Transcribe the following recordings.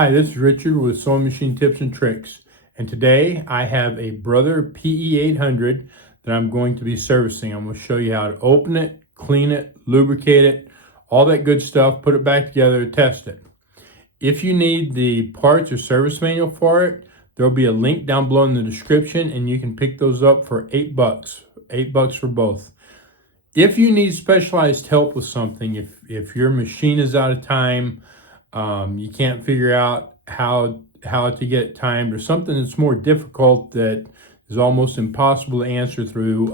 Hi, this is Richard with Sewing Machine Tips and Tricks, and today I have a Brother PE800 that I'm going to be servicing. I'm going to show you how to open it, clean it, lubricate it, all that good stuff, put it back together, test it. If you need the parts or service manual for it, there'll be a link down below in the description, and you can pick those up for $8. $8 for both. If you need specialized help with something, if your machine is out of time, you can't figure out how to get it timed, or something that's more difficult that is almost impossible to answer through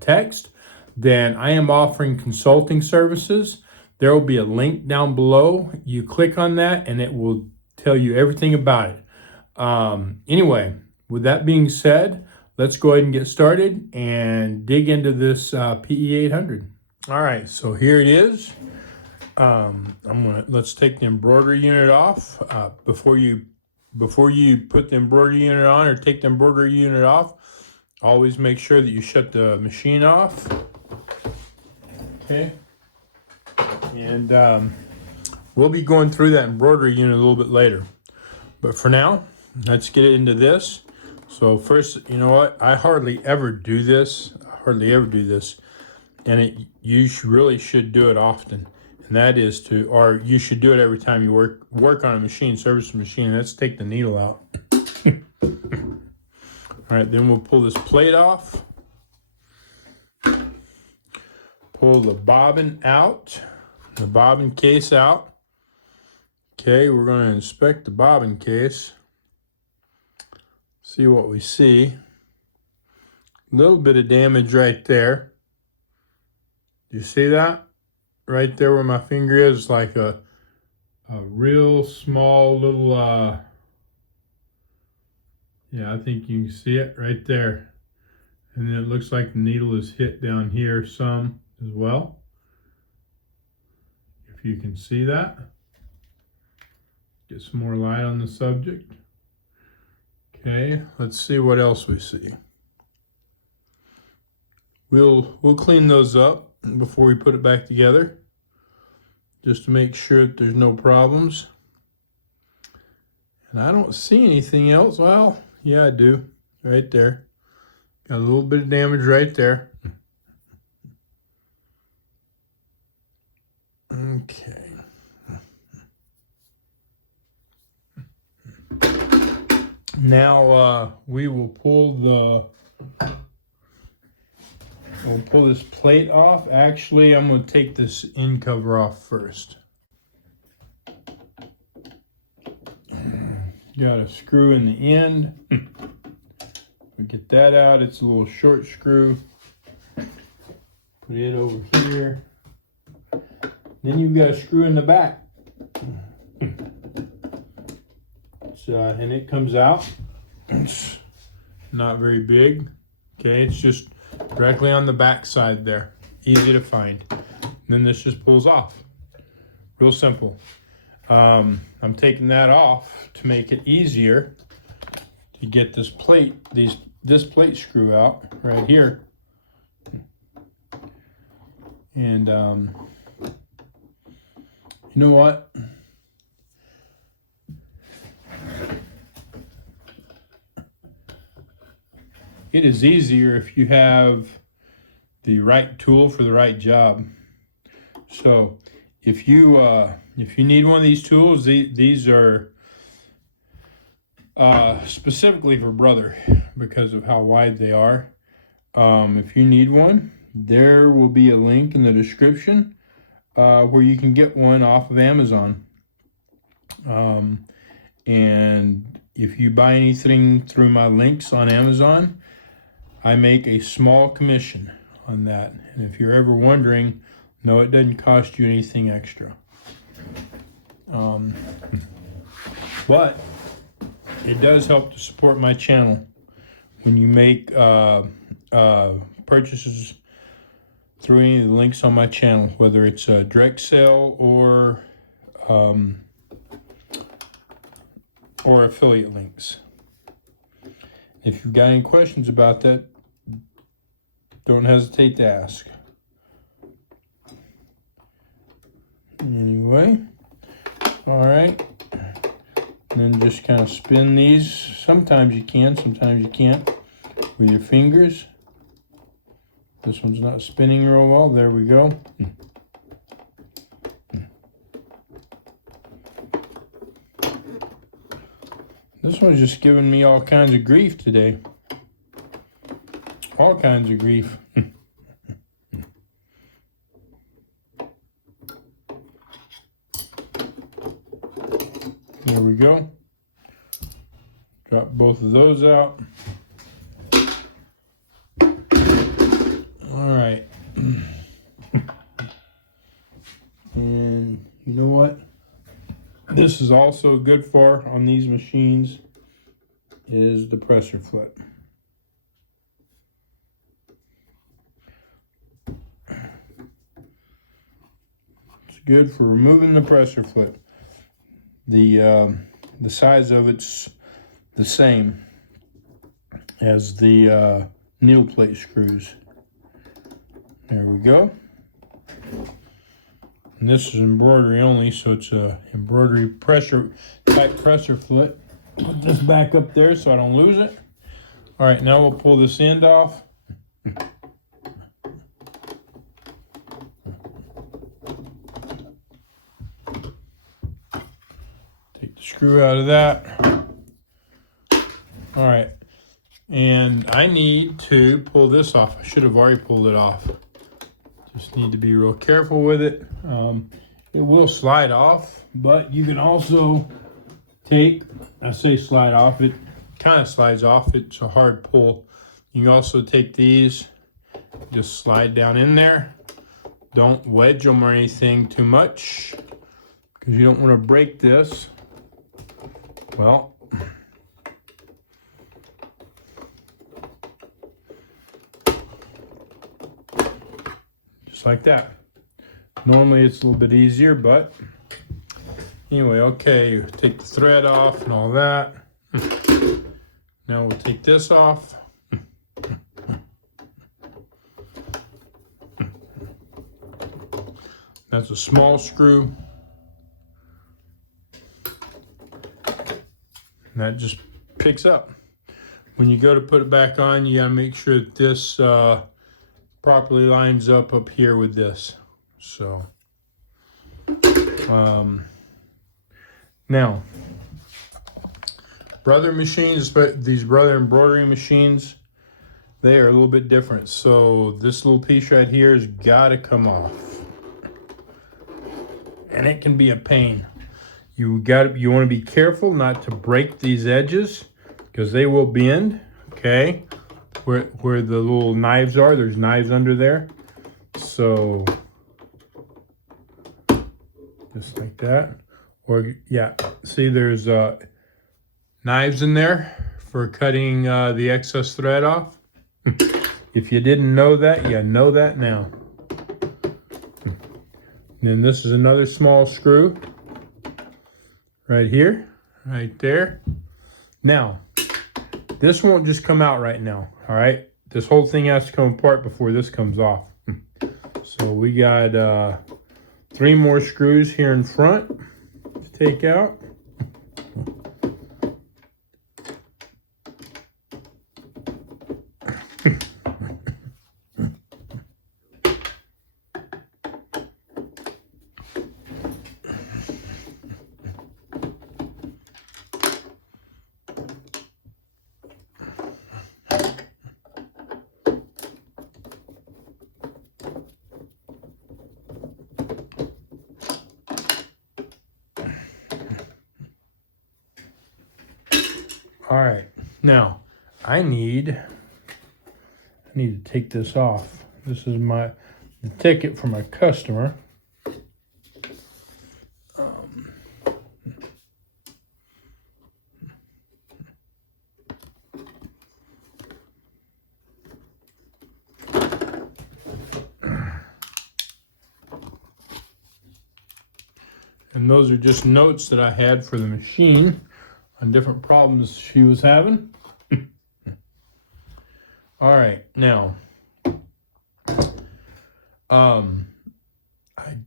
text, then I am offering consulting services. There will be a link down below. You click on that and it will tell you everything about it. Anyway, with that being said, let's go ahead and get started and dig into this PE800. All right, so here it is. Let's take the embroidery unit off. Before you put the embroidery unit on or take the embroidery unit off, always make sure that you shut the machine off. Okay. And we'll be going through that embroidery unit a little bit later. But for now, let's get into this. So first, you know what? I hardly ever do this. And you really should do it often. And that is or you should do it every time you work on a machine, service a machine. Let's take the needle out. All right, then we'll pull this plate off. Pull the bobbin out, the bobbin case out. Okay, we're going to inspect the bobbin case. See what we see. A little bit of damage right there. You see that? Right there where my finger is, like a real small little, yeah, I think you can see it right there. And then it looks like the needle is hit down here some as well. If you can see that. Get some more light on the subject. Okay, let's see what else we see. We'll clean those up before we put it back together, just to make sure that there's no problems. And I don't see anything else. Well, yeah, I do. Right there. Got a little bit of damage right there. Okay. Now we will pull this plate off. Actually, I'm going to take this end cover off first. Got a screw in the end. We get that out. It's a little short screw. Put it over here. Then you've got a screw in the back. And it comes out. It's not very big. Okay, it's just directly on the back side there. Easy to find. And then this just pulls off. Real simple. I'm taking that off to make it easier to get this plate, this plate screw out right here. And you know what? It is easier if you have the right tool for the right job. So if you need one of these tools, these are specifically for Brother because of how wide they are. If you need one, there will be a link in the description where you can get one off of Amazon. And if you buy anything through my links on Amazon, I make a small commission on that. And if you're ever wondering, no, it doesn't cost you anything extra. But it does help to support my channel when you make purchases through any of the links on my channel, whether it's a direct sale or affiliate links. If you've got any questions about that, don't hesitate to ask. Anyway, all right. And then just kind of spin these. Sometimes you can, sometimes you can't with your fingers. This one's not spinning real well. There we go. This one's just giving me all kinds of grief today. All kinds of grief. There we go. Drop both of those out. All right. And you know what? This is also good for on these machines is the pressure foot. It's good for removing the pressure foot. The size of it's the same as the nail plate screws. There we go. And this is embroidery only, so it's a embroidery type pressure foot. Put this back up there so I don't lose it. All right, now we'll pull this end off. Take the screw out of that. All right, and I need to pull this off. I should have already pulled it off. Just need to be real careful with it. It will slide off, but you can also I say slide off, it kind of slides off. It's a hard pull. You can also take these, just slide down in there. Don't wedge them or anything too much because you don't want to break this. Well, just like that. Normally it's a little bit easier, but anyway, okay, take the thread off and all that. Now we'll take this off. That's a small screw. And that just picks up. When you go to put it back on, you gotta make sure that this properly lines up here with this. So, now, brother machines, these brother embroidery machines, they are a little bit different. So this little piece right here has got to come off, and it can be a pain. You want to be careful not to break these edges because they will bend. Okay, where the little knives are, there's knives under there. So just like that. Or yeah, see there's knives in there for cutting the excess thread off. If you didn't know that, you know that now. Then this is another small screw right here, right there. Now, this won't just come out right now, all right? This whole thing has to come apart before this comes off. So we got 3 more screws here in front to take out. All right, now I need to take this off. This is the ticket from my customer. And those are just notes that I had for the machine on different problems she was having. All right, now, I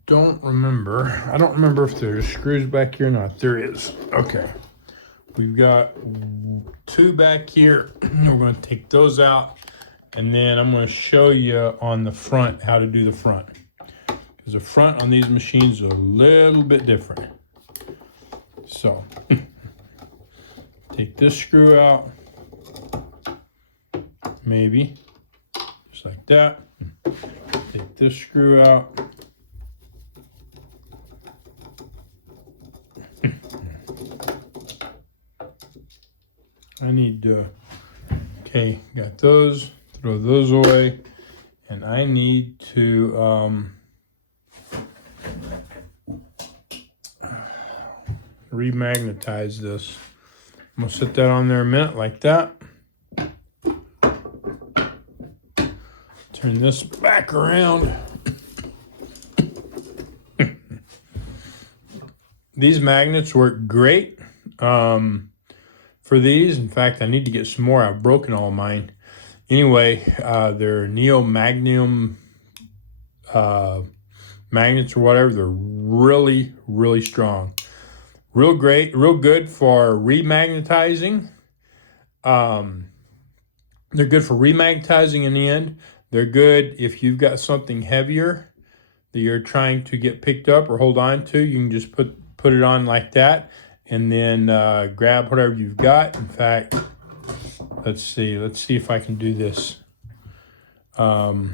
don't remember if there's screws back here or not. There is. Okay. We've got 2 back here. We're going to take those out, and then I'm going to show you on the front how to do the front, because the front on these machines is a little bit different. So take this screw out, maybe just like that. Take this screw out. I need to, okay, got those, throw those away, and I need to remagnetize this. I'm gonna set that on there a minute like that. Turn this back around. These magnets work great. For these, in fact, I need to get some more. I've broken all mine. Anyway, they're neomagnum magnets or whatever. They're really, really strong. Real great, real good for remagnetizing. They're good for remagnetizing in the end. They're good if you've got something heavier that you're trying to get picked up or hold on to. You can just put it on like that, and then grab whatever you've got. In fact, let's see if I can do this. So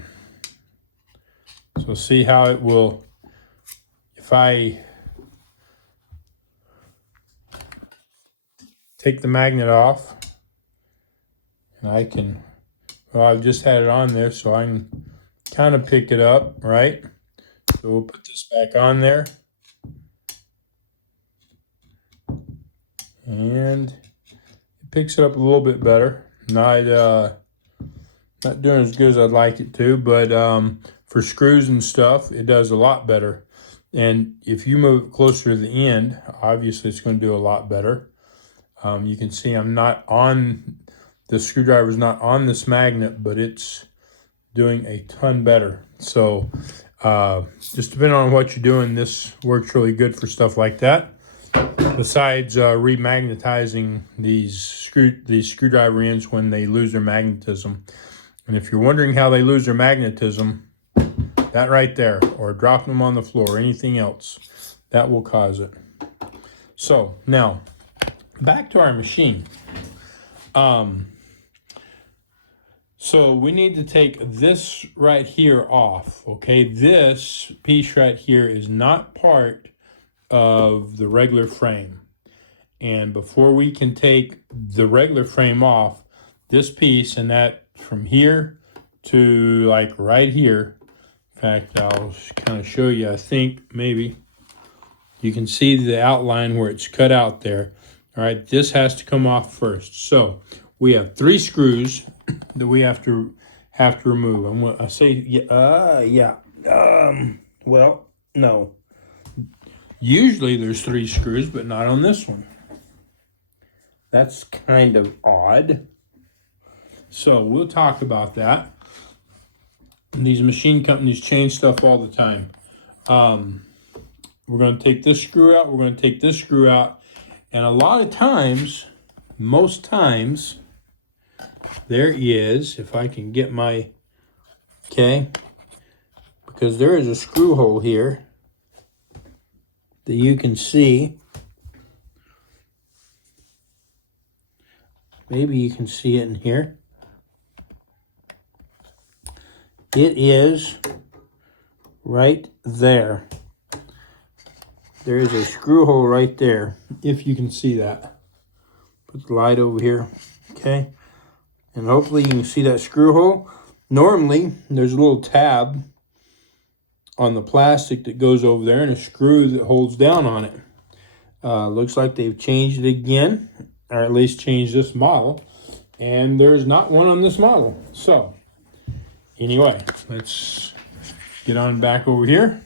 see how it will, if I take the magnet off, and I can, well, I've just had it on there, so I can kind of pick it up, right? So we'll put this back on there. And it picks it up a little bit better. Not doing as good as I'd like it to, but for screws and stuff, it does a lot better. And if you move it closer to the end, obviously it's going to do a lot better. You can see I'm not on, the screwdriver's not on this magnet, but it's doing a ton better. So just depending on what you're doing, this works really good for stuff like that. Besides remagnetizing these screwdriver ends when they lose their magnetism. And if you're wondering how they lose their magnetism, that right there, or dropping them on the floor, or anything else, that will cause it. So now, back to our machine. So we need to take this right here off, okay? This piece right here is not part of the regular frame. And before we can take the regular frame off, this piece, and that from here to like right here, in fact, I'll kind of show you, I think maybe you can see the outline where it's cut out there. All right, this has to come off first. So we have 3 screws that we have to remove. I say, yeah. Well, no. Usually there's 3 screws, but not on this one. That's kind of odd. So we'll talk about that. And these machine companies change stuff all the time. We're going to take this screw out. We're going to take this screw out. And a lot of times, most times, there is, if I can get my, okay, because there is a screw hole here that you can see. Maybe you can see it in here. It is right there. There is a screw hole right there, if you can see that. Put the light over here, okay? And hopefully you can see that screw hole. Normally, there's a little tab on the plastic that goes over there and a screw that holds down on it. Looks like they've changed it again, or at least changed this model, and there's not one on this model. So anyway, let's get on back over here.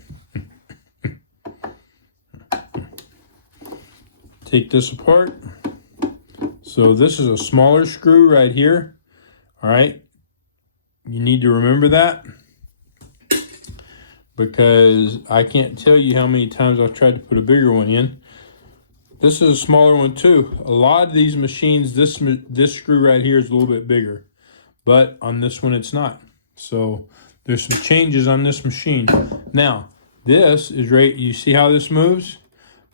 Take this apart. So this is a smaller screw right here. All right, you need to remember that, because I can't tell you how many times I've tried to put a bigger one in, This is a smaller one too. A lot of these machines, this screw right here is a little bit bigger, but on this one it's not. So there's some changes on this machine. Now, this is right, you see how this moves?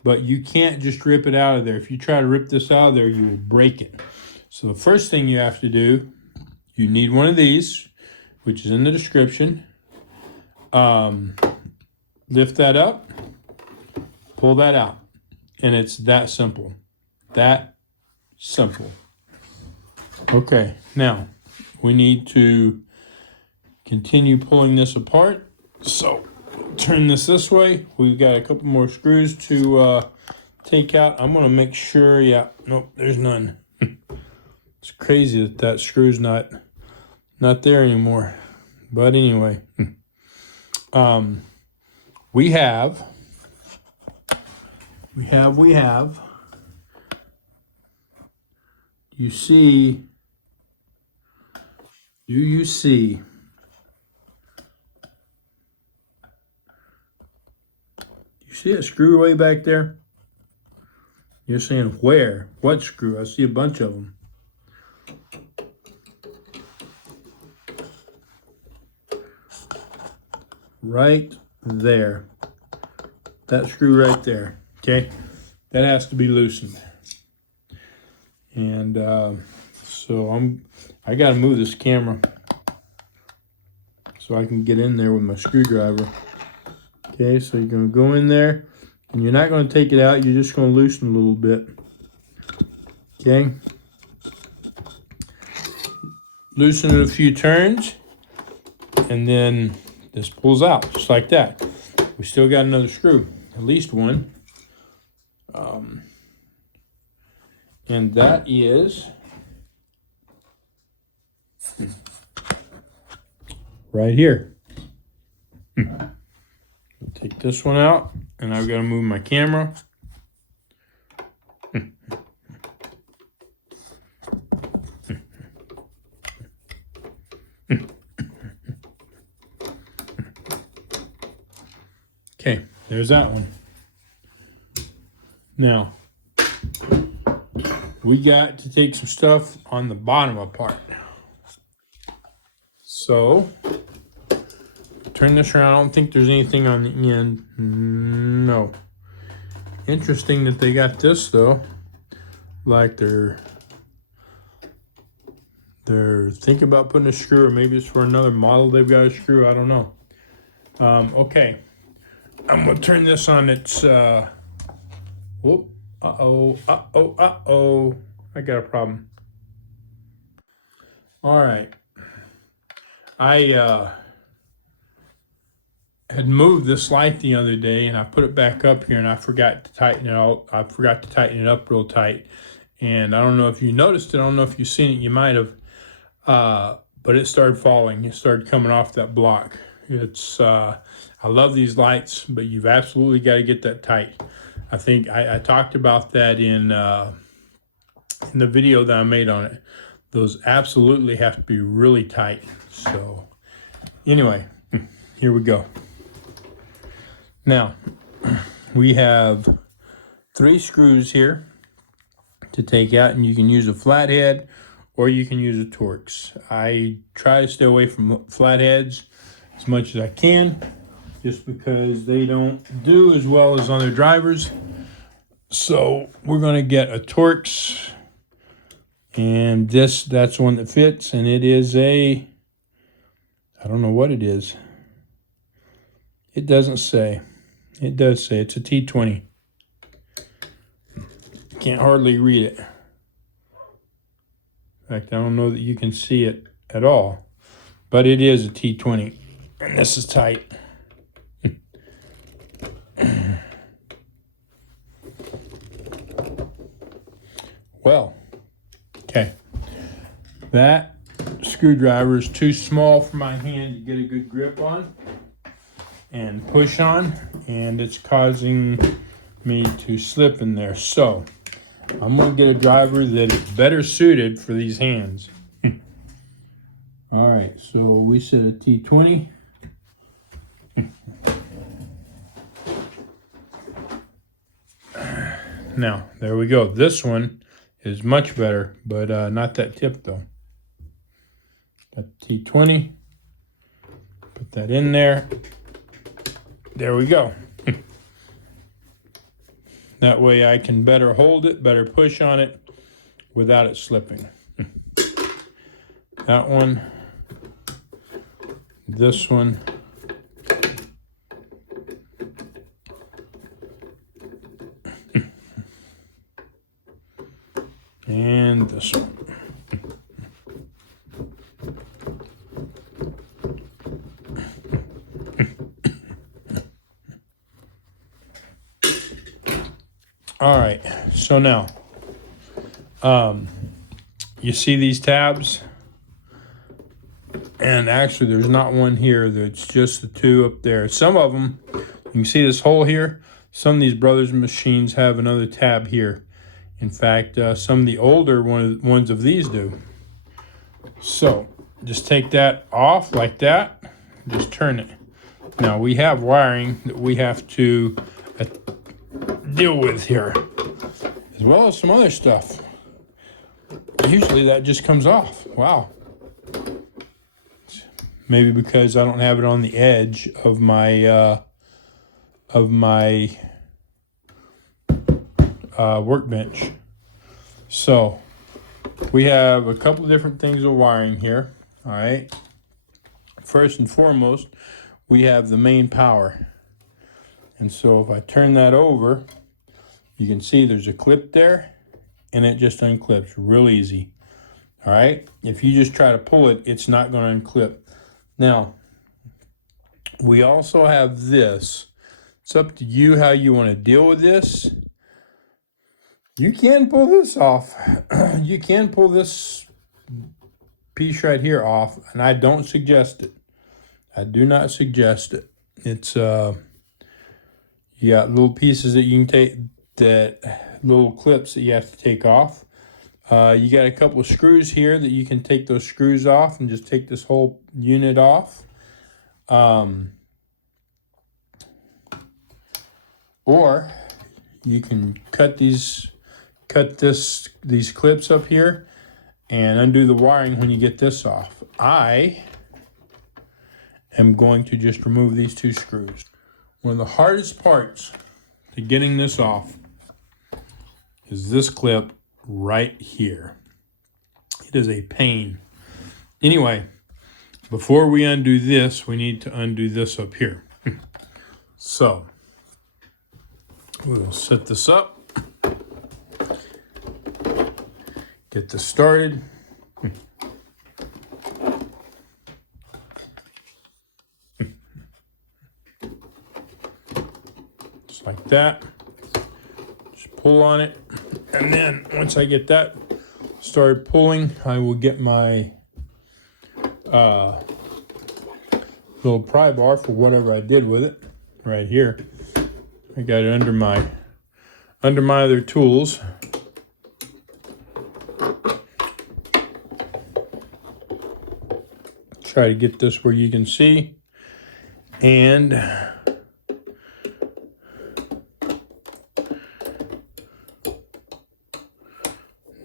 But you can't just rip it out of there. If you try to rip this out of there, you will break it. So the first thing you have to do, you need one of these, which is in the description. Lift that up, pull that out, and it's that simple. That simple. Okay, now we need to continue pulling this apart. So turn this way. We've got a couple more screws to take out. I'm going to make sure, yeah, nope, there's none. It's crazy that screw's not there anymore. But anyway, we have. You see, do you see? You see that screw way back there? You're saying where? What screw? I see a bunch of them. Right there. That screw right there. Okay? That has to be loosened. And so I got to move this camera so I can get in there with my screwdriver. Okay, so you're going to go in there, and you're not going to take it out. You're just going to loosen a little bit. Okay. Loosen it a few turns, and then this pulls out just like that. We still got another screw, at least one. And that is right here. Take this one out, and I've got to move my camera. Okay, there's that one. Now, we got to take some stuff on the bottom apart. So, turn this around. I don't think there's anything on the end. No. Interesting that they got this though. Like they're thinking about putting a screw, or maybe it's for another model they've got a screw. I don't know. Okay. I'm gonna turn this on its whoop. Uh-oh. I got a problem. All right. I had moved this light the other day, and I put it back up here, and I forgot to tighten it out. I forgot to tighten it up real tight. And I don't know if you noticed it. I don't know if you've seen it. You might have. But it started falling. It started coming off that block. It's I love these lights, but you've absolutely got to get that tight. I think I talked about that in the video that I made on it. Those absolutely have to be really tight. So anyway, here we go. Now, we have 3 screws here to take out, and you can use a flathead or you can use a Torx. I try to stay away from flatheads as much as I can, just because they don't do as well as on their drivers. So we're going to get a Torx, and that's one that fits, and it is I don't know what it is. It doesn't say. It does say it's a T20. Can't hardly read it. In fact, I don't know that you can see it at all, but it is a T20, and this is tight. Well, okay. That screwdriver is too small for my hand to get a good grip on and push on, and it's causing me to slip in there. So I'm going to get a driver that is better suited for these hands. All right, so we set a T20. Now, there we go. This one is much better, but not that tip though. Got T20. Put that in there. There we go. That way I can better hold it, better push on it without it slipping. That one. This one. And this one. All right, so now, you see these tabs? And actually there's not one here, there's just the two up there. Some of them, you can see this hole here. Some of these Brothers machines have another tab here. In fact, some of the older ones of these do. So just take that off like that, just turn it. Now we have wiring that we have to deal with here, as well as some other stuff. Usually that just comes off. Workbench maybe because I don't have it on the edge of my workbench. So we have a couple of different things of wiring here. All right. First and foremost, we have the main power. And so if I turn that over, you can see there's a clip there, and it just unclips real easy. All right. If you just try to pull it, it's not going to unclip. Now, we also have this. It's up to you how you want to deal with this. You can pull this off. You can pull this piece right here off, and I don't suggest it. I do not suggest it. It's you got little pieces that you can take, that little clips that you have to take off. You got a couple of screws here that you can take those screws off and just take this whole unit off. Or you can cut these clips up here and undo the wiring when you get this off. I am going to just remove these two screws. One of the hardest parts to getting this off is this clip right here. It is a pain. Anyway, before we undo this, we need to undo this up here. So we'll set this up, get this started. Just like that. Just pull on it. And then once I get that started pulling, I will get my little pry bar for whatever I did with it right here. I got it under my other tools. Try to get this where you can see. And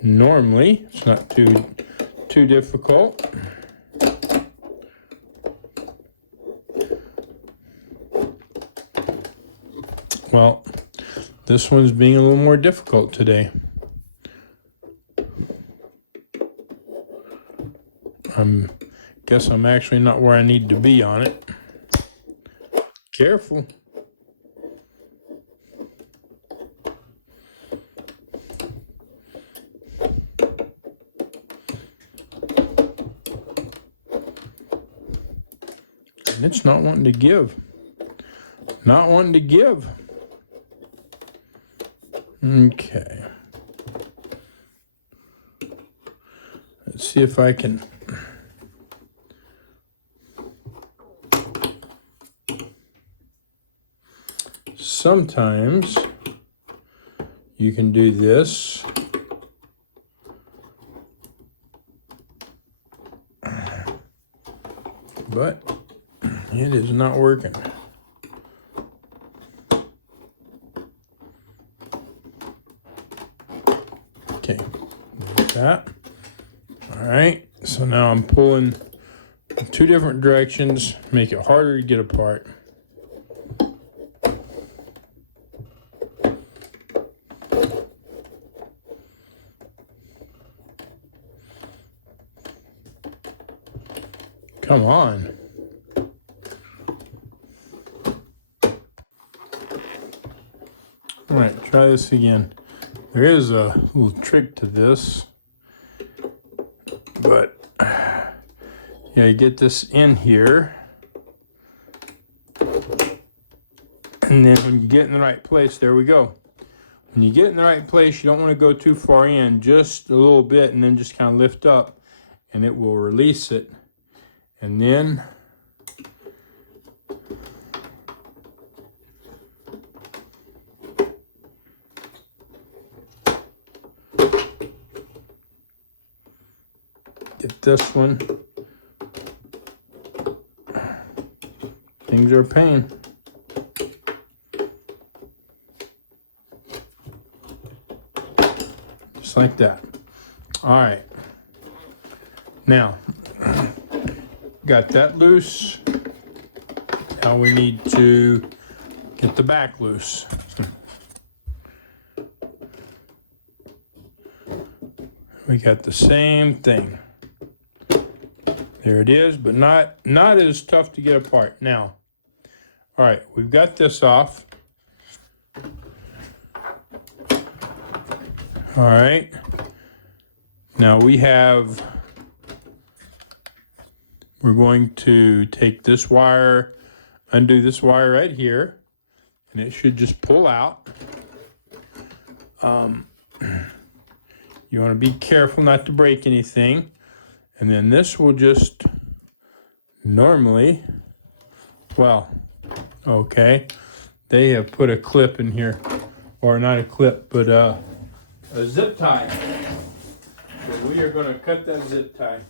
normally it's not too difficult. Well, this one's being a little more difficult today. Guess I'm actually not where I need to be on it. Careful. And it's not wanting to give. Not wanting to give. Okay. Let's see if I can. Sometimes you can do this. But it is not working. that. All right, so now I'm pulling in 2 different directions, make it harder to get apart. Come on. All right, try this again. There is a little trick to this, but yeah, you get this in here, and then when you get in the right place, there we go. When you get in the right place, you don't want to go too far in, just a little bit, and then just kind of lift up, and it will release it. And then get this one. Things are a pain. Just like that. All right. Now, got that loose. Now we need to get the back loose. We got the same thing. There it is, but not as tough to get apart. Now, all right, we've got this off. All right. Now we're going to take this wire, undo this wire right here, and it should just pull out. You want to be careful not to break anything. And then this will just normally, well, okay, they have put a clip in here, or not a clip, but a zip tie. So we are going to cut that zip tie.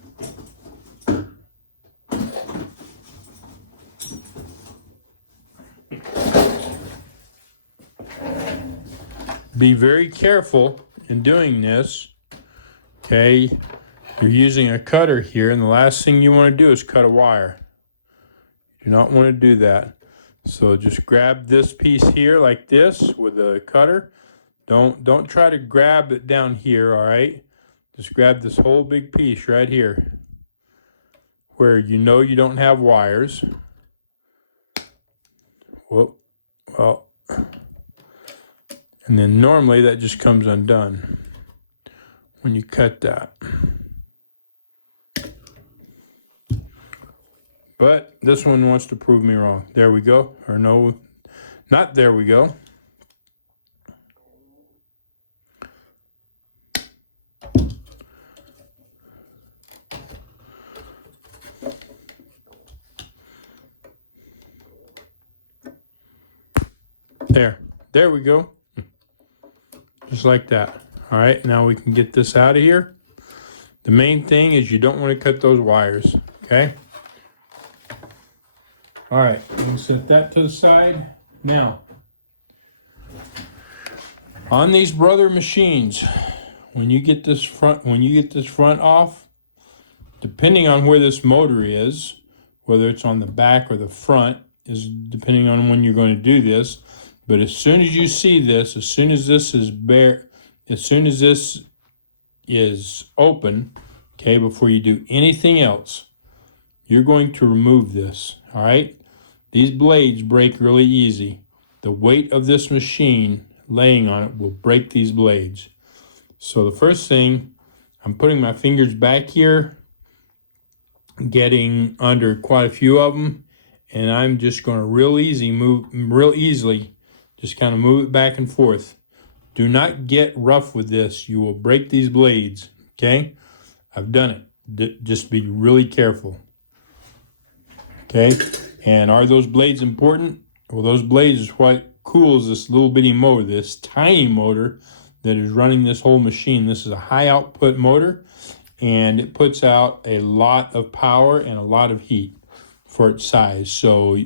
Be very careful in doing this, okay? You're using a cutter here, and the last thing you want to do is cut a wire. You do not want to do that. So just grab this piece here like this with a cutter. Don't try to grab it down here, all right? Just grab this whole big piece right here where you know you don't have wires. Well, and then normally that just comes undone when you cut that. But this one wants to prove me wrong. There we go. Or no, not there we go. There we go. Just like that. All right, now we can get this out of here. The main thing is you don't want to cut those wires, okay? All right, we'll set that to the side. Now, on these brother machines, when you get this front off, depending on where this motor is, whether it's on the back or the front, is depending on when you're going to do this. But as soon as you see this, as soon as this is open, okay, before you do anything else, you're going to remove this, all right? These blades break really easy. The weight of this machine laying on it will break these blades. So the first thing, I'm putting my fingers back here, getting under quite a few of them, and I'm just going to real easily, just kind of move it back and forth. Do not get rough with this. You will break these blades, okay? I've done it. Just be really careful, okay? And are those blades important? Well, those blades is what cools this little bitty motor, this tiny motor that is running this whole machine. This is a high output motor, and it puts out a lot of power and a lot of heat for its size. So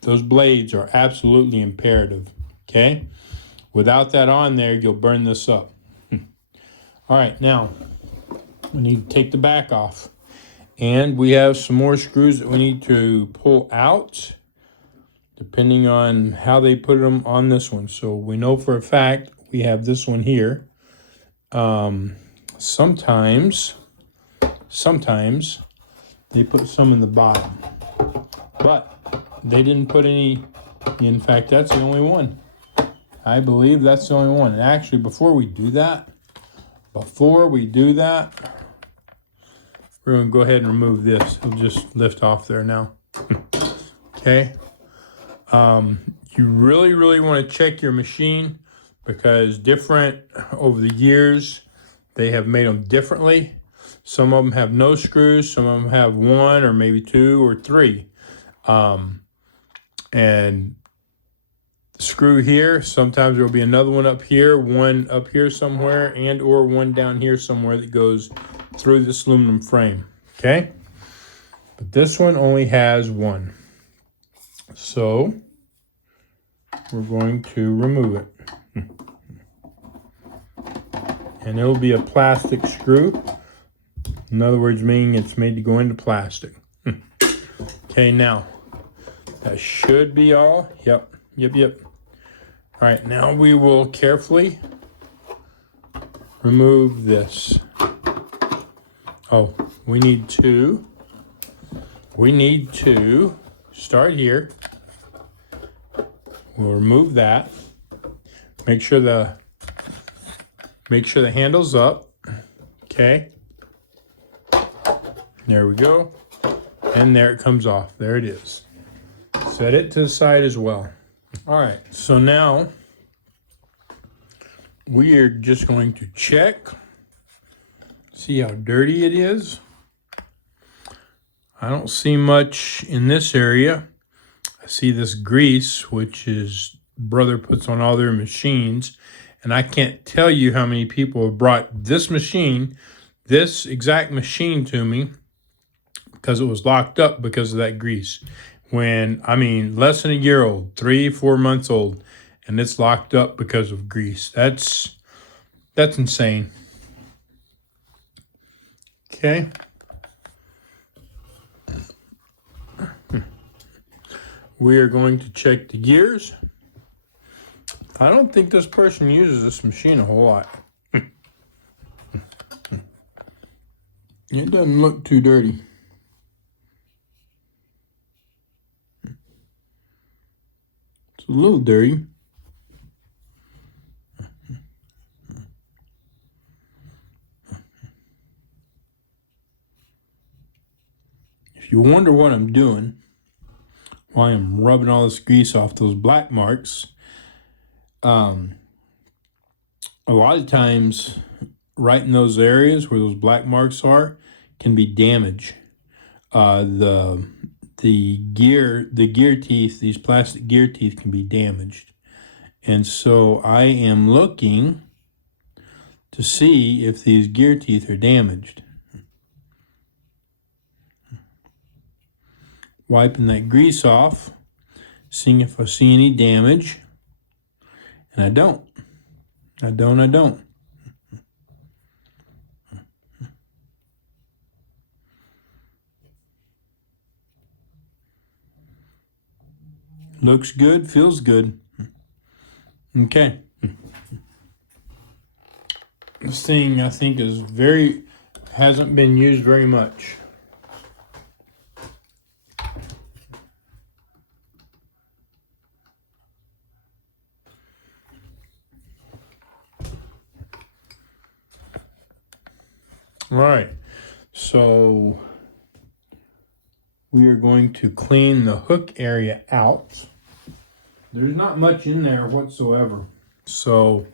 those blades are absolutely imperative, okay? Without that on there, you'll burn this up. All right, now, We need to take the back off. And we have some more screws that we need to pull out, depending on how they put them on this one. So we know for a fact we have this one here. Sometimes they put some in the bottom, but they didn't put any. In fact, that's the only one. I believe that's the only one. And actually, before we do that, we're going to go ahead and remove this. It'll just lift off there now. Okay. You really want to check your machine, because over the years, they have made them differently. Some of them have no screws. Some of them have one or maybe two or three. And screw here, sometimes there will be another one up here somewhere, and or one down here somewhere that goes through this aluminum frame. Okay, but this one only has one, so we're going to remove it. And it'll be a plastic screw. In other words, meaning it's made to go into plastic. Okay, now that should be all. Yep. All right, now we will carefully remove this. Oh, we need to start here. We'll remove that. Make sure the handle's up. Okay. There we go. And there it comes off. There it is. Set it to the side as well. All right, so now we are just going to check, see how dirty it is. I don't see much in this area. I see this grease, which is brother puts on all their machines, and I can't tell you how many people have brought this exact machine to me, because it was locked up because of that grease. Less than a year old, 3-4 months old, and it's locked up because of grease. That's insane. Okay. We are going to check the gears. I don't think this person uses this machine a whole lot. It doesn't look too dirty. It's a little dirty. If you wonder what I'm doing, why I'm rubbing all this grease off those black marks, a lot of times right in those areas where those black marks are can be damaged. The gear teeth, these plastic gear teeth, can be damaged. And so I am looking to see if these gear teeth are damaged. Wiping that grease off, seeing if I see any damage. And I don't. Looks good, feels good. Okay. This thing, I think, hasn't been used very much. All right, so we are going to clean the hook area out. There's not much in there whatsoever, so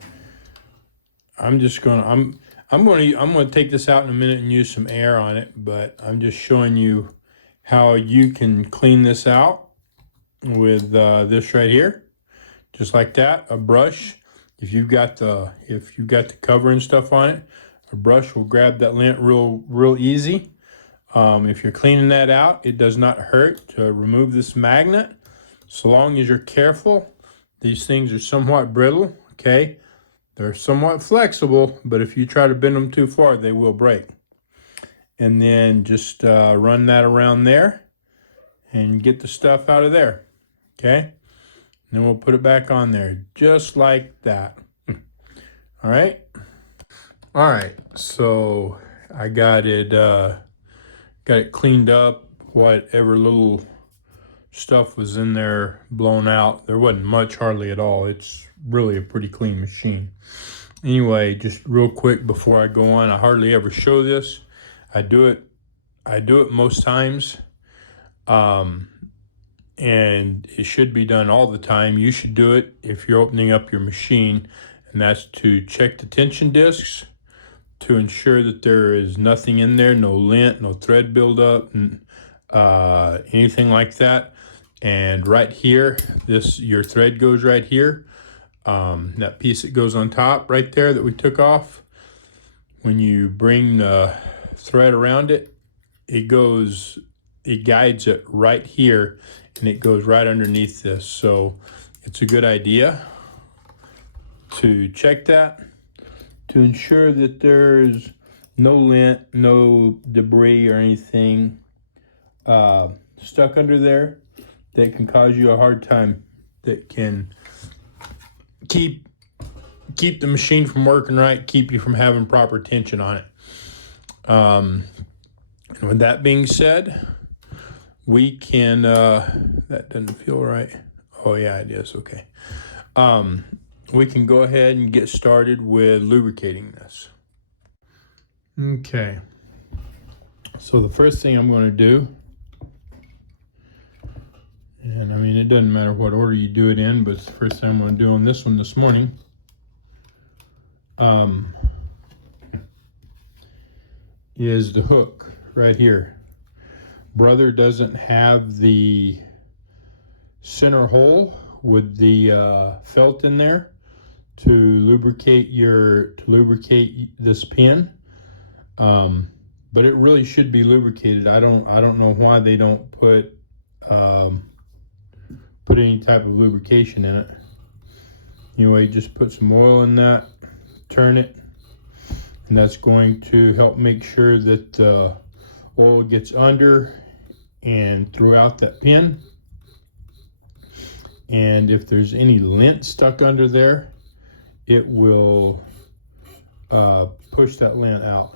I'm going to take this out in a minute and use some air on it, but I'm just showing you how you can clean this out with this right here, just like that. A brush, if you've got the cover and stuff on it, a brush will grab that lint real easy. If you're cleaning that out, it does not hurt to remove this magnet, so long as you're careful. These things are somewhat brittle, okay? They're somewhat flexible, but if you try to bend them too far, they will break. and then just run that around there and get the stuff out of there. Okay, and then we'll put it back on there just like that. All right. All right, so I got it cleaned up. Whatever little stuff was in there blown out. There wasn't much, hardly at all. It's really a pretty clean machine. Anyway, just real quick before I go on, I hardly ever show this. I do it most times, and it should be done all the time. You should do it if you're opening up your machine, and that's to check the tension discs to ensure that there is nothing in there, no lint, no thread buildup, anything like that. And right here, your thread goes right here. That piece that goes on top right there that we took off, when you bring the thread around it, it guides it right here, and it goes right underneath this. So it's a good idea to check that to ensure that there's no lint, no debris or anything stuck under there that can cause you a hard time, that can keep the machine from working right, keep you from having proper tension on it. And with that being said, we can, that doesn't feel right. Oh yeah, it is, okay. We can go ahead and get started with lubricating this. Okay, so the first thing I'm going to do, and I mean, it doesn't matter what order you do it in, but it's the first thing I'm going to do on this one this morning. Is the hook right here. Brother doesn't have the center hole with the felt in there to lubricate this pin, but it really should be lubricated. I don't know why they don't put any type of lubrication in it. Anyway, just put some oil in that, turn it, and that's going to help make sure that oil gets under and throughout that pin. And if there's any lint stuck under there, it will push that lint out.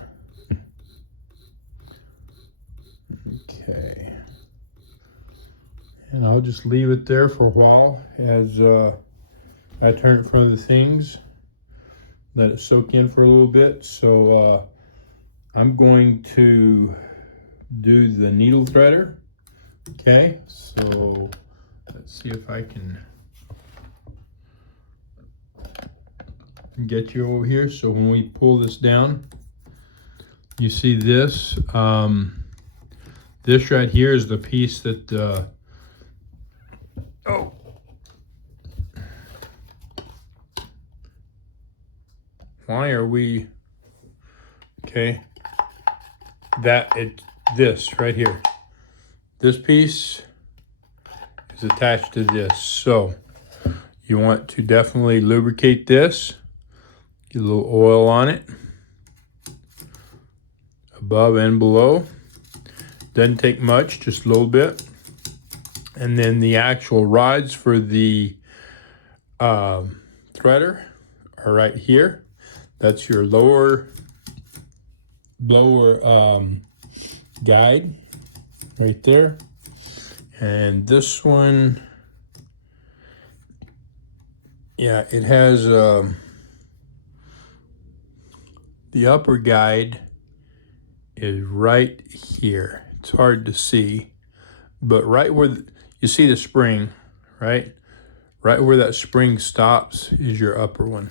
Okay, and I'll just leave it there for a while as I turn it from the things, let it soak in for a little bit. So I'm going to do the needle threader. Okay, so let's see if I can get you over here. So when we pull this down, you see this. This right here is the piece that why are we okay? This right here. This piece is attached to this. So you want to definitely lubricate this. Get a little oil on it, above and below. Doesn't take much, just a little bit. And then the actual rods for the threader are right here. That's your lower guide right there. And this one, yeah, it has the upper guide is right here. It's hard to see, but right where you see the spring, right where that spring stops is your upper one.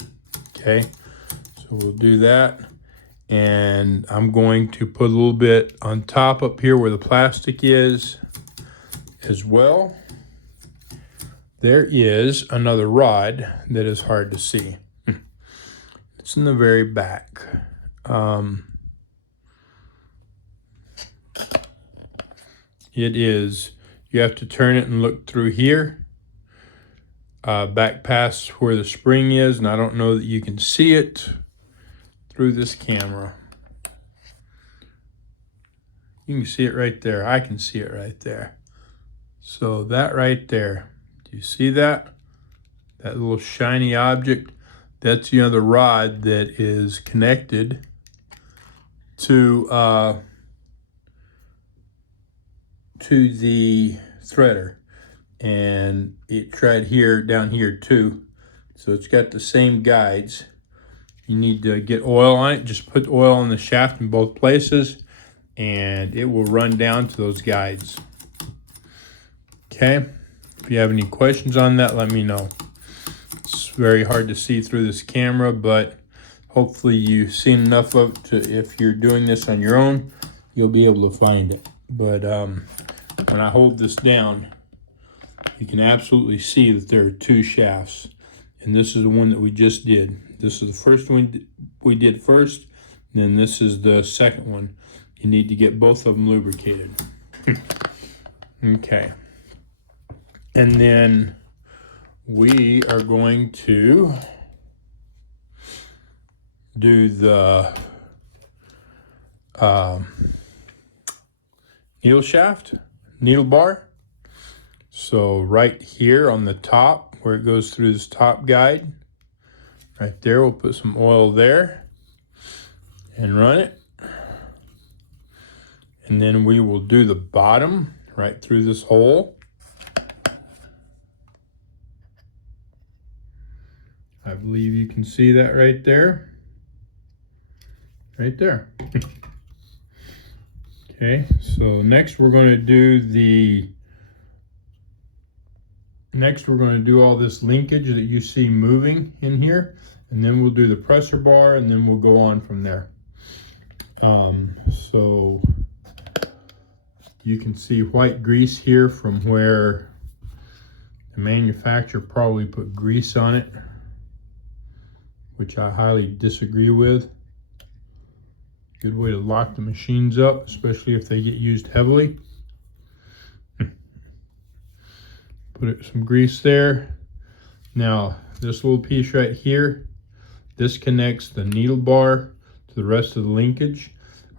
Okay, so we'll do that, and I'm going to put a little bit on top up here where the plastic is as well. There is another rod that is hard to see. It's in the very back. It is, you have to turn it and look through here, back past where the spring is, and I don't know that you can see it through this camera. You can see it right there. I can see it right there. So that right there, do you see that? That little shiny object, that's the other rod that is connected to the threader. And it's right here, down here too. So it's got the same guides. You need to get oil on it. Just put oil on the shaft in both places and it will run down to those guides. Okay, if you have any questions on that, let me know. It's very hard to see through this camera, but hopefully you've seen enough of it to, if you're doing this on your own, you'll be able to find it. But when I hold this down, you can absolutely see that there are two shafts. And this is the one that we just did. This is the first one we did first, and then this is the second one. You need to get both of them lubricated. Okay. And then we are going to do the needle shaft, needle bar. So right here on the top, where it goes through this top guide, right there, we'll put some oil there and run it. And then we will do the bottom right through this hole. I believe you can see that right there. Right there. Okay, so next we're going to do all this linkage that you see moving in here, and then we'll do the pressure bar, and then we'll go on from there. So you can see white grease here from where the manufacturer probably put grease on it, which I highly disagree with. Good way to lock the machines up, especially if they get used heavily. Put some grease there. Now, this little piece right here, this connects the needle bar to the rest of the linkage.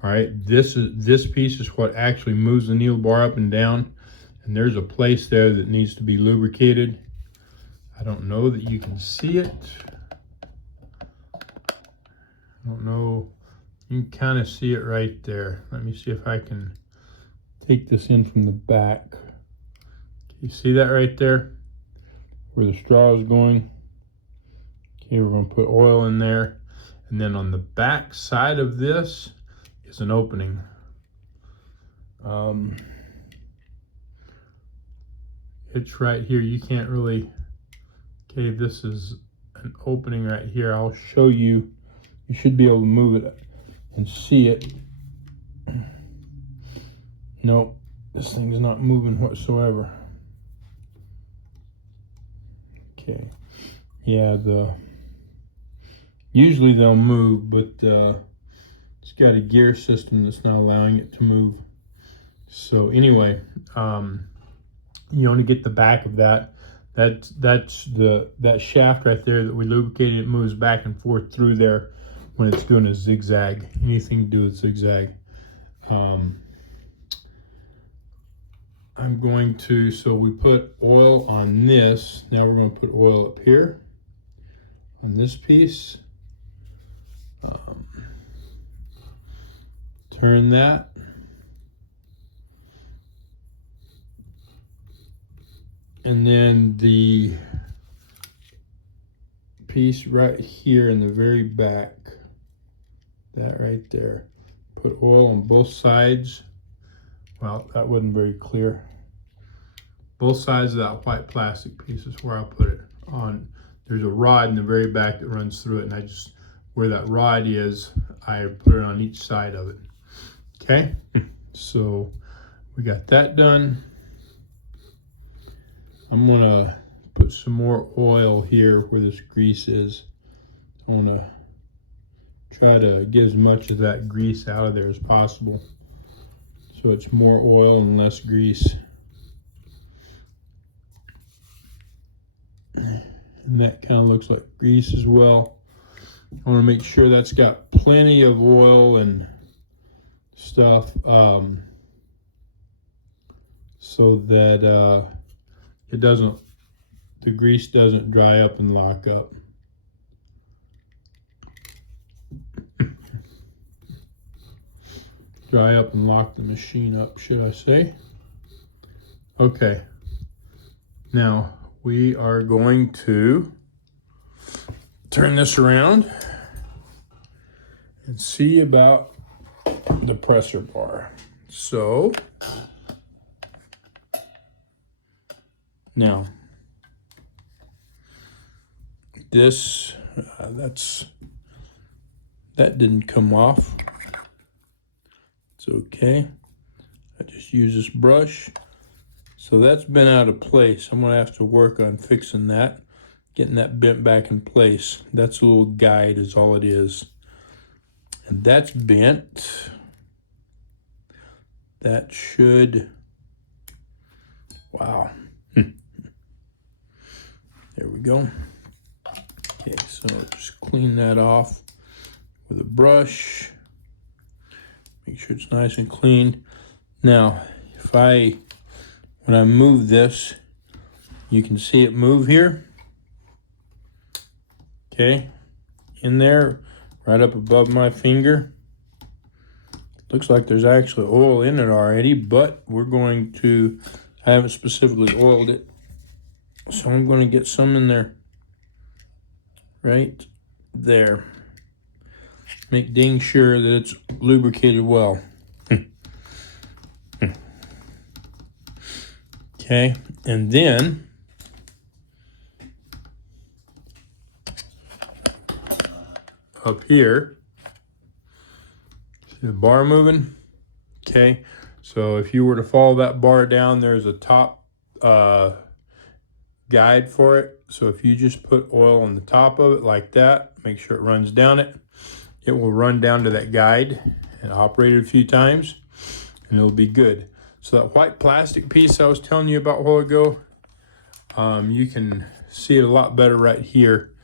All right, this piece is what actually moves the needle bar up and down. And there's a place there that needs to be lubricated. I don't know that you can see it. I don't know. You can kind of see it right there. Let me see if I can take this in from the back. You see that right there? Where the straw is going. Okay, we're going to put oil in there. And then on the back side of this is an opening. It's right here. You can't really... Okay, this is an opening right here. I'll show you. You should be able to move it and see it. Nope, this thing's not moving whatsoever. Okay, yeah, usually they'll move, but it's got a gear system that's not allowing it to move. So anyway, you want to get the back of that. That's that shaft right there that we lubricated. It moves back and forth through there when it's doing a zigzag. Anything to do with zigzag. I'm going to, so we put oil on this. Now we're going to put oil up here on this piece. Turn that. And then the piece right here in the very back, that right there, put oil on both sides. Well, that wasn't very clear. Both sides of that white plastic piece is where I'll put it on. There's a rod in the very back that runs through it, and I just, where that rod is, I put it on each side of it. Okay, so we got that done. I'm gonna put some more oil here where this grease is. I wanna try to get as much of that grease out of there as possible, so it's more oil and less grease. And that kind of looks like grease as well. I want to make sure that's got plenty of oil and stuff. so that the grease doesn't dry up and lock up. Dry up and lock the machine up, should I say. Okay, now we are going to turn this around and see about the pressure bar. So now this that didn't come off. It's okay. I just use this brush. So that's been out of place. I'm gonna have to work on fixing that, getting that bent back in place. That's a little guide is all it is. And that's bent. That should, wow. There we go. Okay, so just clean that off with a brush. Make sure it's nice and clean. Now, when I move this, you can see it move here. Okay, in there, right up above my finger. Looks like there's actually oil in it already, but I haven't specifically oiled it. So I'm going to get some in there. Right there. Make dang sure that it's lubricated well. Okay, and then up here, see the bar moving? Okay, so if you were to follow that bar down, there's a top guide for it. So if you just put oil on the top of it like that, make sure it runs down it. It will run down to that guide and operate it a few times, and it'll be good. So that white plastic piece I was telling you about a while ago, you can see it a lot better right here,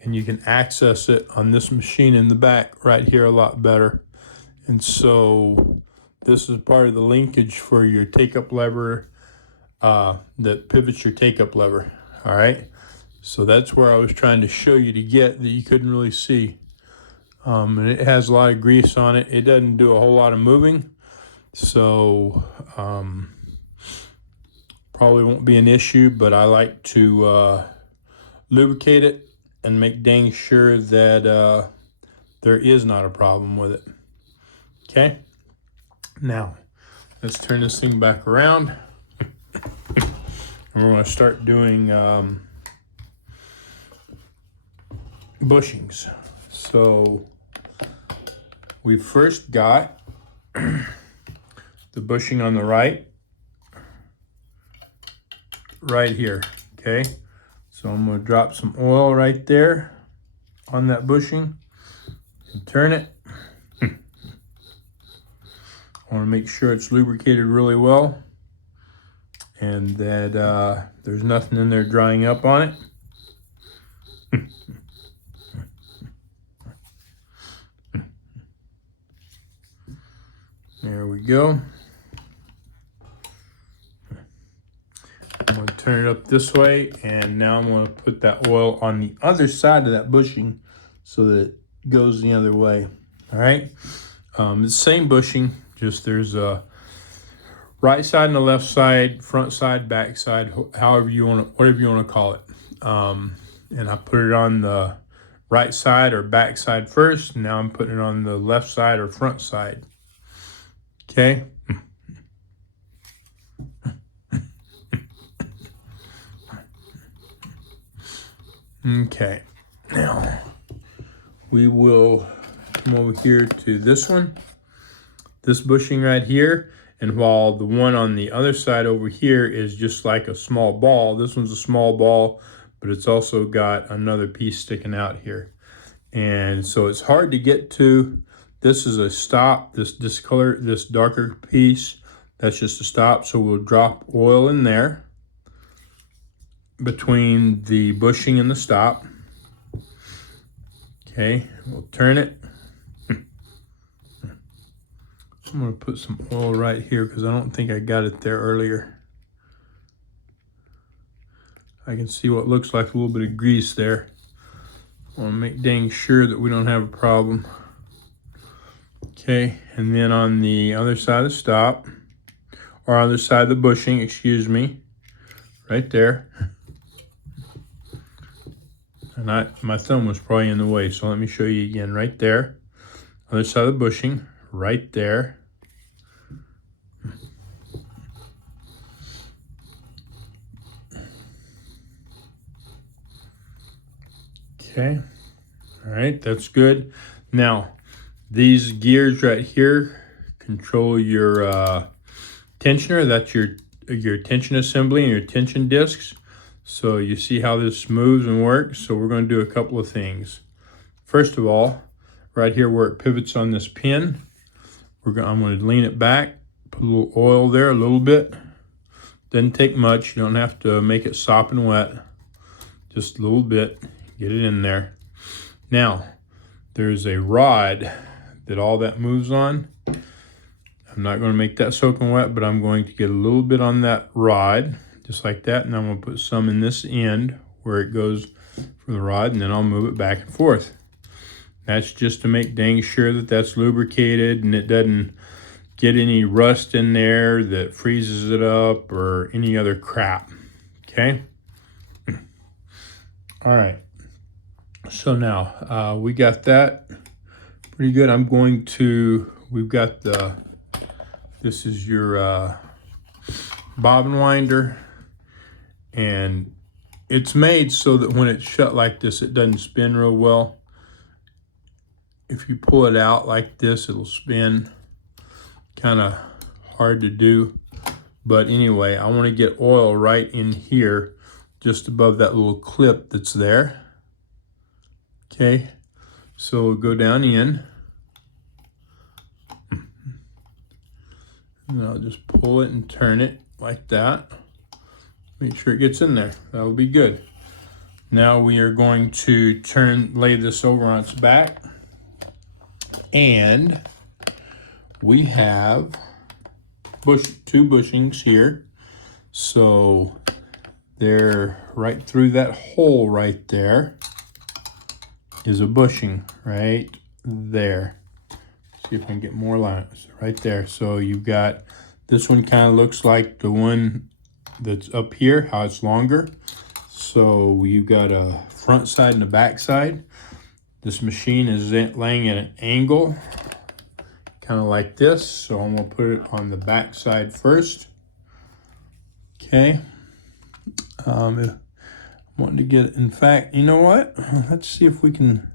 and you can access it on this machine in the back right here a lot better. And so this is part of the linkage for your take-up lever that pivots your take-up lever. All right, so that's where I was trying to show you to get that you couldn't really see. And it has a lot of grease on it. It doesn't do a whole lot of moving, so probably won't be an issue, but I like to lubricate it and make dang sure that there is not a problem with it. Okay, now let's turn this thing back around. And we're going to start doing bushings. So we first got the bushing on the right here, okay? So I'm going to drop some oil right there on that bushing and turn it. I want to make sure it's lubricated really well and that there's nothing in there drying up on it. There we go. I'm going to turn it up this way, and now I'm going to put that oil on the other side of that bushing so that it goes the other way. All right, it's the same bushing, just there's a right side and the left side, front side, back side, however you want to, whatever you want to call it. And I put it on the right side or back side first. Now I'm putting it on the left side or front side. Okay. Okay. Now we will come over here to this one, this bushing right here. And while the one on the other side over here is just like a small ball, this one's a small ball, but it's also got another piece sticking out here. And so it's hard to get to. This is a stop, this darker piece, that's just a stop. So we'll drop oil in there between the bushing and the stop. Okay, we'll turn it. I'm gonna put some oil right here because I don't think I got it there earlier. I can see what looks like a little bit of grease there. I want to make dang sure that we don't have a problem. Okay, and then on the other side of the stop, or other side of the bushing, excuse me, right there. And my thumb was probably in the way, so let me show you again. Right there, other side of the bushing, right there. Okay, all right, that's good. Now, these gears right here control your tensioner. That's your tension assembly and your tension discs. So you see how this moves and works. So we're going to do a couple of things. First of all, right here where it pivots on this pin, I'm going to lean it back, put a little oil there, a little bit. Doesn't take much. You don't have to make it sopping wet. Just a little bit. Get it in there. Now, there's a rod that all that moves on. I'm not going to make that soaking wet, but I'm going to get a little bit on that rod, just like that, and I'm going to put some in this end where it goes from the rod, and then I'll move it back and forth. That's just to make dang sure that that's lubricated and it doesn't get any rust in there that freezes it up or any other crap, okay? All right, so now we got that pretty good. We've got this is your bobbin winder, and it's made so that when it's shut like this, it doesn't spin real well. If you pull it out like this, it'll spin. Kind of hard to do, but anyway, I want to get oil right in here, just above that little clip that's there. Okay, so we'll go down in. And I'll just pull it and turn it like that. Make sure it gets in there. That'll be good. Now we are going to lay this over on its back. And we have two bushings here. So they're right through that hole right there is a bushing right there. See if I can get more lines right there. So you've got, this one kind of looks like the one that's up here, how it's longer. So you've got a front side and a back side. This machine is laying at an angle, kind of like this. So I'm gonna put it on the back side first. Okay. I'm wanting to get, in fact, you know what? Let's see if we can.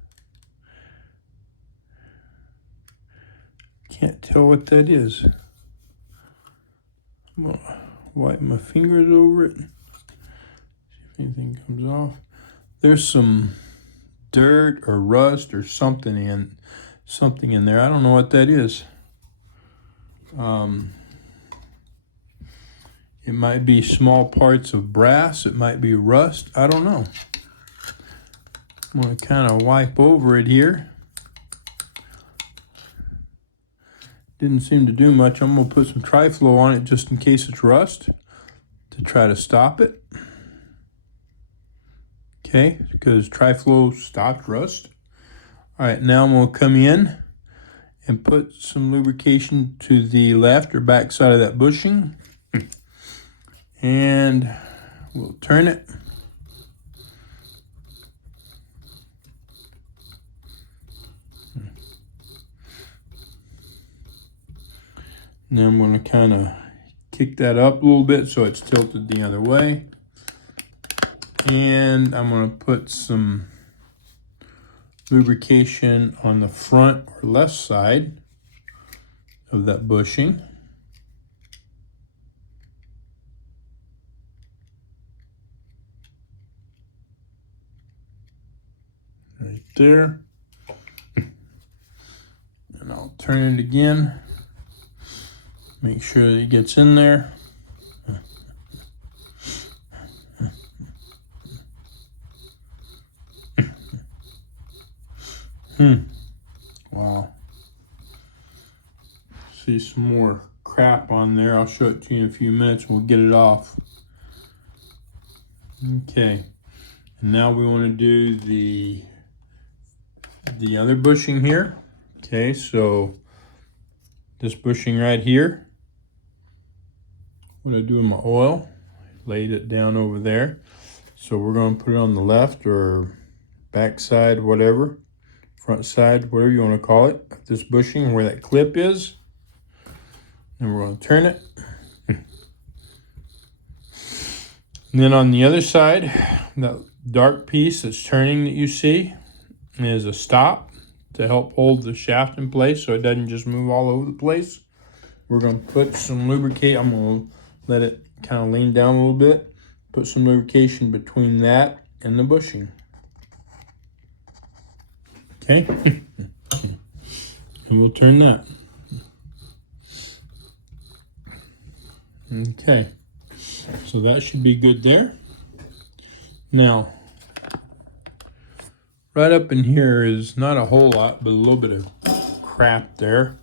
Can't tell what that is. I'm gonna wipe my fingers over it. See if anything comes off. There's some dirt or rust or something in there. I don't know what that is. It might be small parts of brass. It might be rust. I don't know. I'm going to kind of wipe over it here. Didn't seem to do much. I'm going to put some Tri-Flow on it just in case it's rust to try to stop it. Okay, because Tri-Flow stopped rust. All right, now I'm going to come in and put some lubrication to the left or back side of that bushing. And we'll turn it. And then I'm going to kind of kick that up a little bit so it's tilted the other way. And I'm going to put some lubrication on the front or left side of that bushing. Right there. And I'll turn it again. Make sure that it gets in there. Wow. See some more crap on there. I'll show it to you in a few minutes. We'll get it off. Okay, and now we want to do the other bushing here. Okay, so this bushing right here, what I do with my oil, laid it down over there. So we're going to put it on the left or back side, whatever, front side, whatever you want to call it. This bushing where that clip is, and we're going to turn it. And then on the other side, that dark piece that's turning that you see is a stop to help hold the shaft in place so it doesn't just move all over the place. We're going to put some lubricate. I'm going to let it kind of lean down a little bit. Put some lubrication between that and the bushing. Okay. And we'll turn that. Okay. So that should be good there. Now, right up in here is not a whole lot, but a little bit of crap there.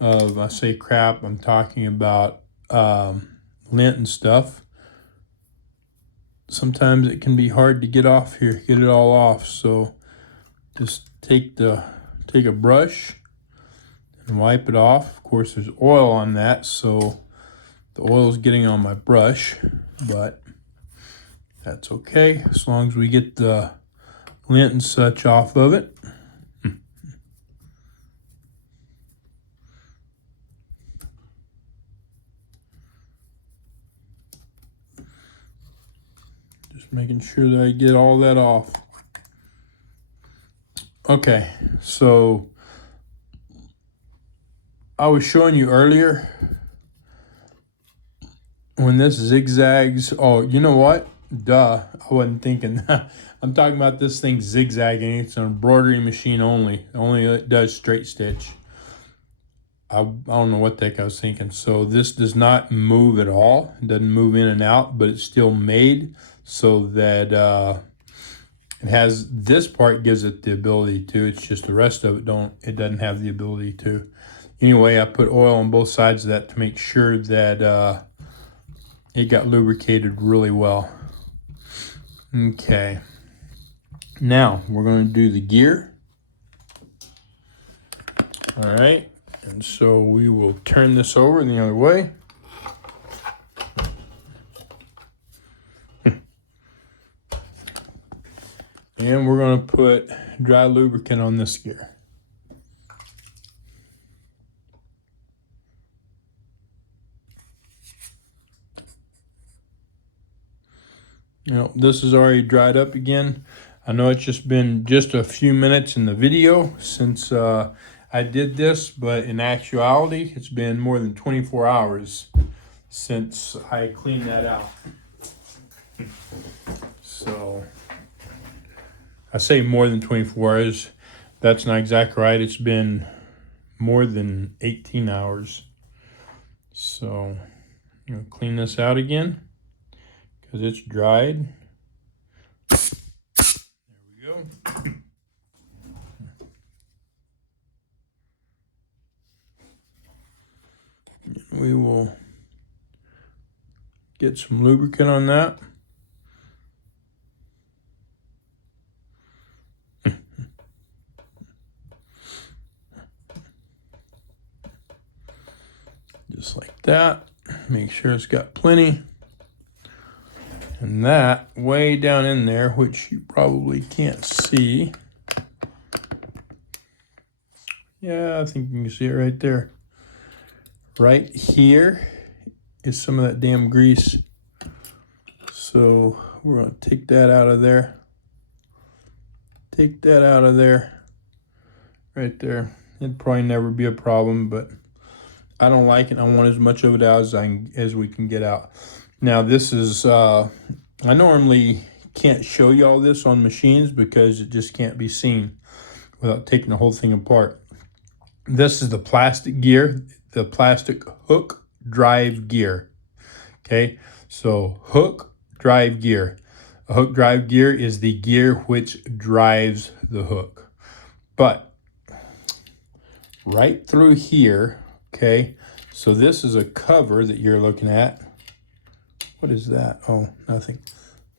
I say crap, I'm talking about lint and stuff. Sometimes it can be hard to get off here, get it all off. So just take a brush and wipe it off. Of course, there's oil on that, so the oil is getting on my brush, but that's okay as long as we get the lint and such off of it. Just making sure that I get all that off. Okay, so I was showing you earlier when this zigzags. Oh, you know what? Duh, I wasn't thinking. I'm talking about this thing zigzagging. It's an embroidery machine only. Only it does straight stitch. I don't know what the heck I was thinking. So this does not move at all. It doesn't move in and out, but it's still made so that it has, this part gives it the ability to. It's just the rest of it it doesn't have the ability to. Anyway, I put oil on both sides of that to make sure that it got lubricated really well. Okay. Now we're going to do the gear. All right. And so we will turn this over the other way. And we're going to put dry lubricant on this gear. You know, this is already dried up again. I know it's just been just a few minutes in the video since I did this, but in actuality, it's been more than 24 hours since I cleaned that out. So I say more than 24 hours. That's not exactly right. It's been more than 18 hours. So I'm going to clean this out again because it's dried. There we go. We will get some lubricant on that. Just like that. Make sure it's got plenty. And that way down in there, which you probably can't see. Yeah, I think you can see it right there. Right here is some of that damn grease. So we're going to take that out of there. Take that out of there. Right there. It'd probably never be a problem, but I don't like it. I want as much of it out as we can get out. Now this is, I normally can't show you all this on machines because it just can't be seen without taking the whole thing apart. This is the plastic gear, the plastic hook drive gear. Okay, so hook drive gear. A hook drive gear is the gear which drives the hook. But right through here, okay, so this is a cover that you're looking at. What is that? Oh, nothing.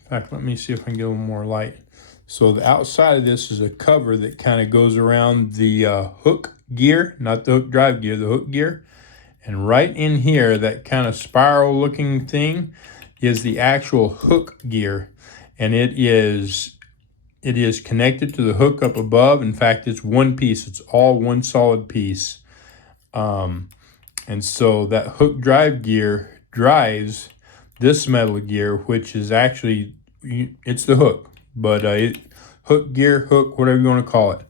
fact, let me see if I can get a little more light. So the outside of this is a cover that kind of goes around the hook gear, not the hook drive gear, the hook gear. And right in here, that kind of spiral looking thing is the actual hook gear. And it is connected to the hook up above. In fact, it's one piece. It's all one solid piece. And so that hook drive gear drives this metal gear, which is actually, it's the hook, but hook gear, hook, whatever you want to call it.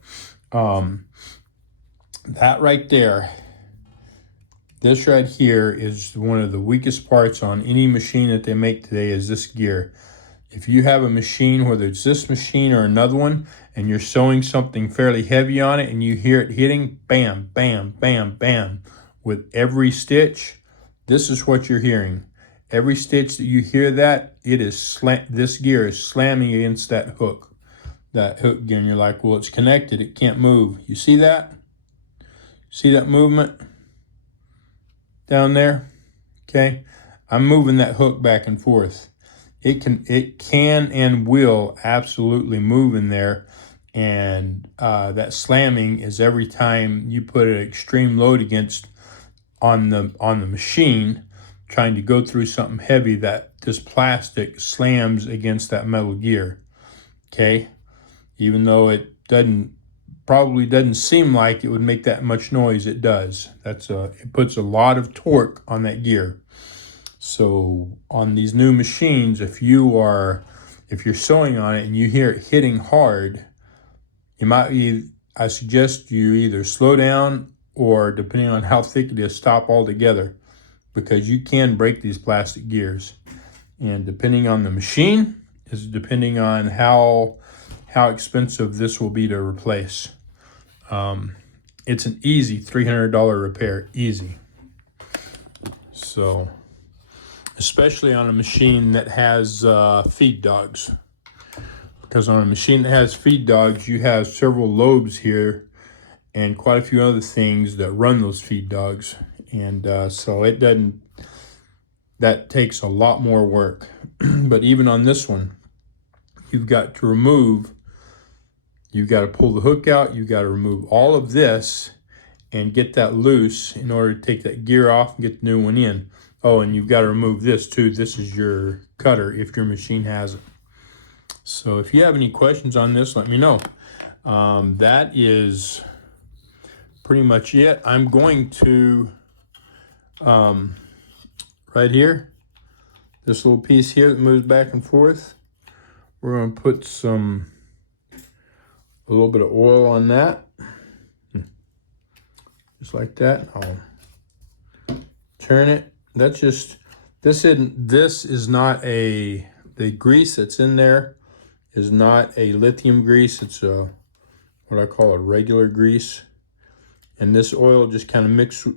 That right there, this right here is one of the weakest parts on any machine that they make today is this gear. If you have a machine, whether it's this machine or another one, and you're sewing something fairly heavy on it and you hear it hitting, bam, bam, bam, bam, with every stitch, this is what you're hearing. Every stitch that you hear that, it is this gear is slamming against that hook gear, and you're like, well, it's connected, it can't move. You see that? See that movement down there? Okay, I'm moving that hook back and forth. It can and will absolutely move in there, and that slamming is every time you put an extreme load against on the machine, trying to go through something heavy, that this plastic slams against that metal gear. Okay, even though it probably doesn't seem like it would make that much noise, it does. It puts a lot of torque on that gear. So on these new machines, if you're sewing on it and you hear it hitting hard, I suggest you either slow down or, depending on how thick it is, stop altogether, because you can break these plastic gears. And depending on the machine is depending on how expensive this will be to replace. It's an easy $300 repair, easy. So, especially on a machine that has feed dogs. Because on a machine that has feed dogs, you have several lobes here and quite a few other things that run those feed dogs. And so that takes a lot more work. But even on this one, you've got to pull the hook out, you've got to remove all of this and get that loose in order to take that gear off and get the new one in. Oh, and you've got to remove this too. This is your cutter if your machine has it. So if you have any questions on this, let me know. That is pretty much it. I'm going to, right here, this little piece here that moves back and forth, we're going to put a little bit of oil on that. Just like that. I'll turn it. The grease that's in there is not a lithium grease. It's what I call a regular grease. And this oil just kind of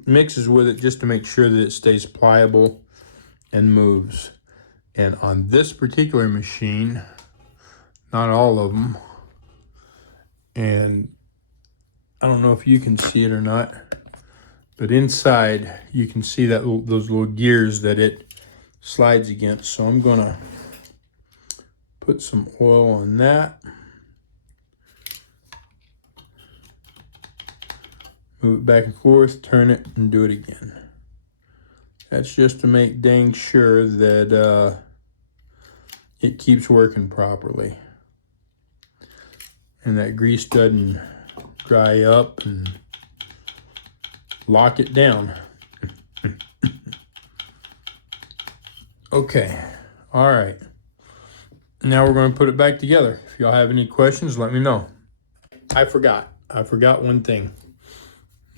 mixes with it just to make sure that it stays pliable and moves. And on this particular machine, not all of them, and I don't know if you can see it or not, but inside you can see that those little gears that it slides against. So I'm gonna put some oil on that. Move it back and forth, turn it, and do it again. That's just to make dang sure that it keeps working properly. And that grease doesn't dry up and lock it down. Okay, all right. Now we're going to put it back together. If y'all have any questions, let me know. I forgot one thing.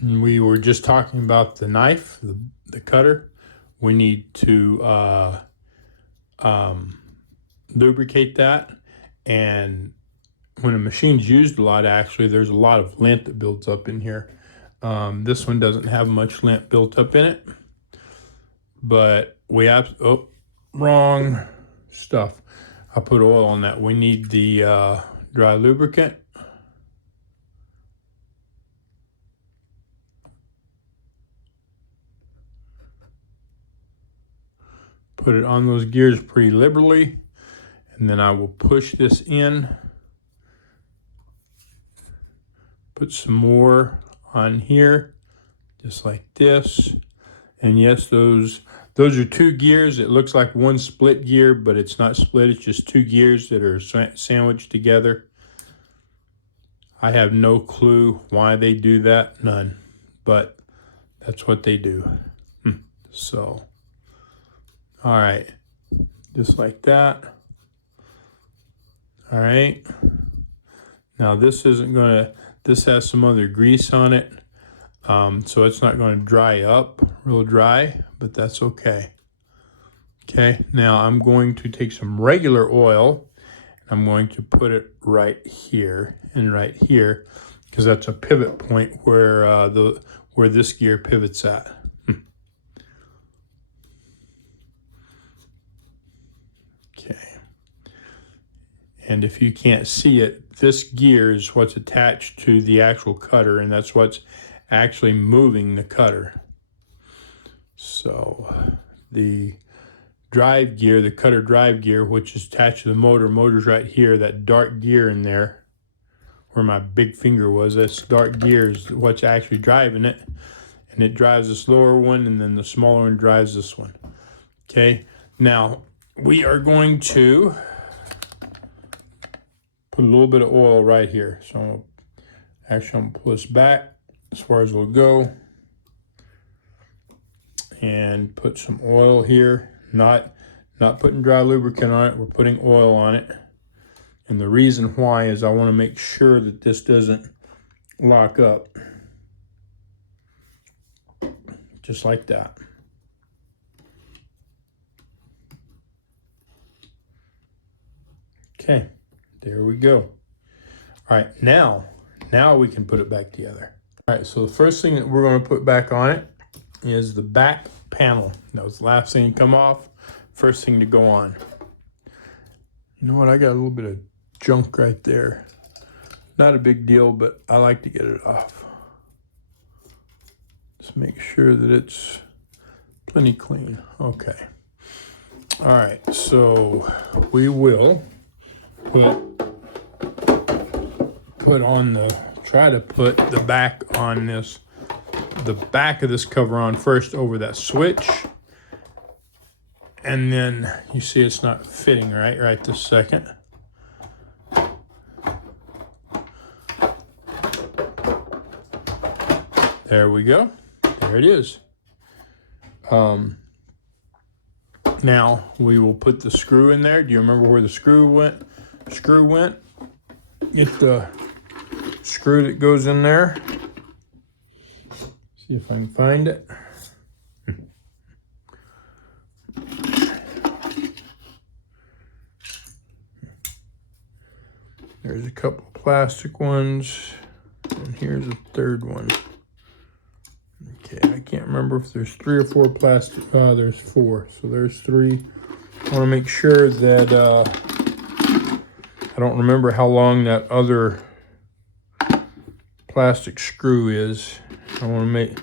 We were just talking about the knife, the cutter. We need to lubricate that. And when a machine's used a lot, actually, there's a lot of lint that builds up in here. This one doesn't have much lint built up in it. But we have, wrong stuff. I put oil on that. We need the dry lubricant. Put it on those gears pretty liberally, And then I will push this in, put some more on here, just like this. And yes, those are 2 gears. It looks like one split gear, but it's not split. It's just 2 gears that are sandwiched together. I have no clue why they do that, none, but that's what they do. So, all right, just like that. All right. Now this has some other grease on it. So it's not going to dry up real dry, but that's okay. Okay, now I'm going to take some regular oil and I'm going to put it right here and right here, because that's a pivot point where where this gear pivots at. Okay. And if you can't see it, this gear is what's attached to the actual cutter, and that's what's actually moving the cutter. So the drive gear, the cutter drive gear, which is attached to the motor's right here, that dark gear in there where my big finger was, this dark gear is what's actually driving it, and it drives this lower one, and then the smaller one drives this one. Okay, now we are going to put a little bit of oil right here. So I'm going to pull this back as far as it'll go and put some oil here. Not putting dry lubricant on it, we're putting oil on it. And the reason why is I want to make sure that this doesn't lock up. Just like that. Okay, there we go. All right, now we can put it back together. All right, so the first thing that we're going to put back on it is the back panel. That was the last thing to come off, first thing to go on. You know what, I got a little bit of junk right there. Not a big deal, but I like to get it off. Just make sure that it's plenty clean. Okay. All right, so we will try to put the back on this, the back of this cover on first over that switch. And then you see it's not fitting right this second. There we go. There it is. Now we will put the screw in there. Do you remember where the screw went? Get the screw that goes in there. See if I can find it. There's a couple plastic ones, and here's a third one. Okay, I can't remember if there's 3 or 4 plastic. There's 4, so there's 3. I want to make sure that I don't remember how long that other plastic screw is. I want to make,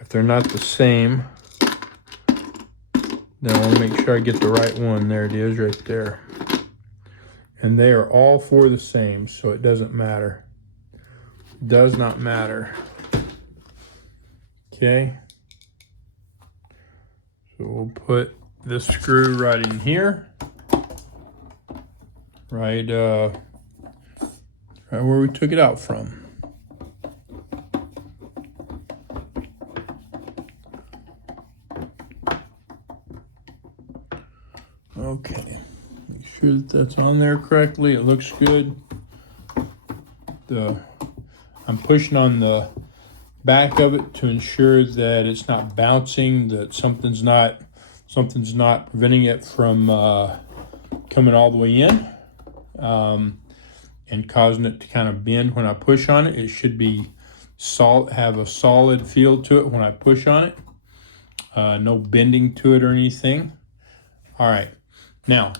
if they're not the same, then I want to make sure I get the right one. There it is, right there. And they are all 4 the same, so it doesn't matter. Does not matter. Okay. So we'll put this screw right in here. Right where we took it out from. Okay. Make sure that that's on there correctly. It looks good. I'm pushing on the back of it to ensure that it's not bouncing, that something's not preventing it from coming all the way in, and causing it to kind of bend when I push on it. It should be have a solid feel to it when I push on it. No bending to it or anything. All right, now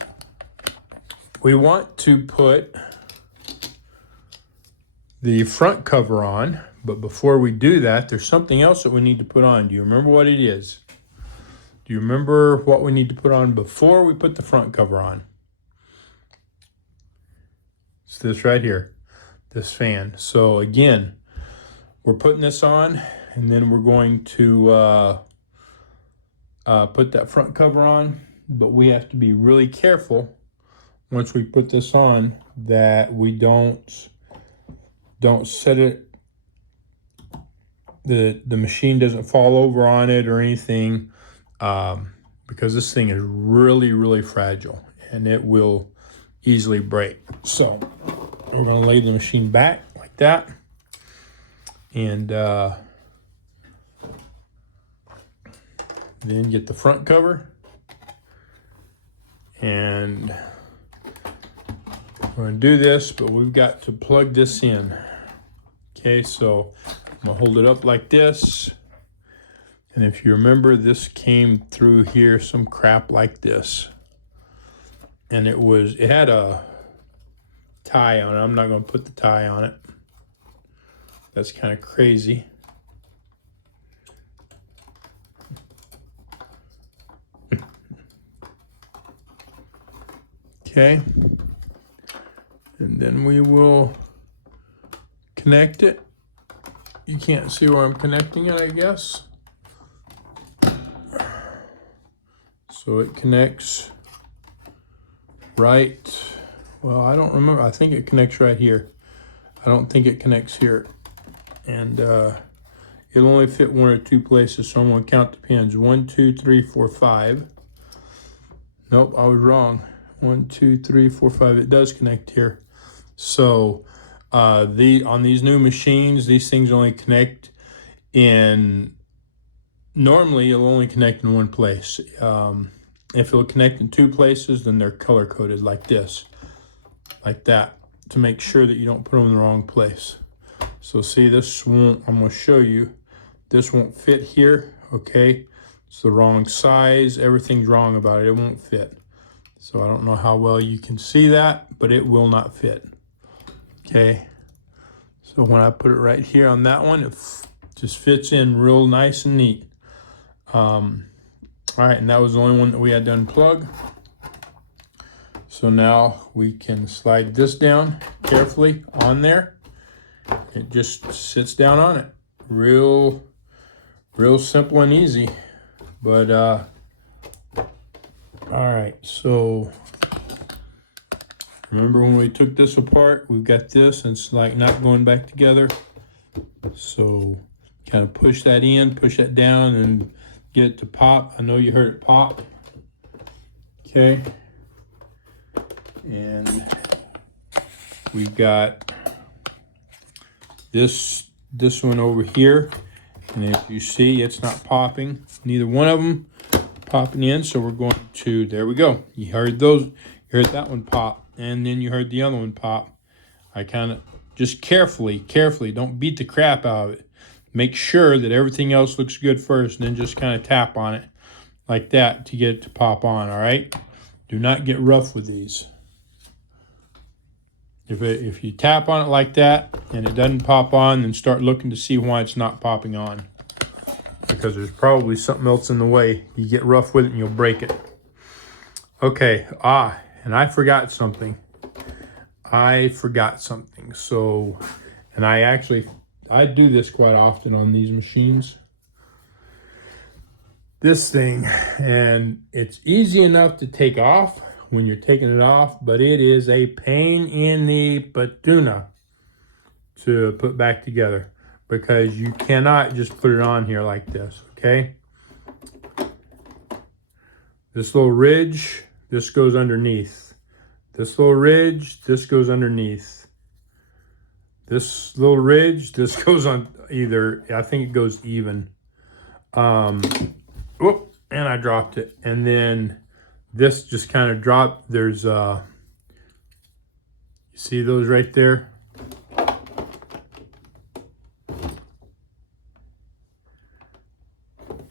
we want to put the front cover on, but before we do that, there's something else that we need to put on. Do you remember what it is? Do you remember what we need to put on before we put the front cover on? It's this right here, this fan. So again, we're putting this on, and then we're going to put that front cover on, but we have to be really careful once we put this on that we don't set it, the machine doesn't fall over on it or anything, because this thing is really fragile and it will easily break. So we're going to lay the machine back like that, and then get the front cover, and we're going to do this, but we've got to plug this in. Okay, so I'm going to hold it up like this, and if you remember, this came through here some crap like this, and it had a tie on it. I'm not going to put the tie on it. That's kind of crazy. Okay, and then we will connect it. You can't see where I'm connecting it, I guess. So it connects right, well, I don't remember. I think it connects right here. I don't think it connects here. And it'll only fit one or two places, so I'm going to count the pins. 1, 2, 3, 4, 5. Nope, I was wrong. 1, 2, 3, 4, 5. It does connect here. So on these new machines, these things only connect in, normally it'll only connect in one place. If it'll connect in two places, then they're color coded like this, like that, to make sure that you don't put them in the wrong place. So see, this won't, I'm going to show you, this won't fit here, okay? It's the wrong size, everything's wrong about it, it won't fit. So I don't know how well you can see that, but it will not fit. Okay. So when I put it right here on that one, it just fits in real nice and neat. All right, and that was the only one that we had to unplug. So now we can slide this down carefully on there. It just sits down on it. Real simple and easy. But all right, so remember when we took this apart, we've got this, and it's like not going back together. So kind of push that in, push that down, and get it to pop. I know you heard it pop. Okay. And we've got this one over here. And if you see, it's not popping. Neither one of them popping in, so we're going to, there we go. You heard those, you heard that one pop, and then you heard the other one pop. I kind of just carefully, don't beat the crap out of it. Make sure that everything else looks good first, and then just kind of tap on it like that to get it to pop on, all right? Do not get rough with these. If you tap on it like that and it doesn't pop on, then start looking to see why it's not popping on. Because there's probably something else in the way. You get rough with it and you'll break it. Okay, and I forgot something. So, and I do this quite often on these machines. This thing, and it's easy enough to take off when you're taking it off, but it is a pain in the patuna to put back together, because you cannot just put it on here like this, okay? This little ridge, this goes underneath. This little ridge, this goes underneath. This little ridge, this goes on either, I think it goes even. Whoop, and I dropped it. And then this just kind of dropped. There's, you see those right there?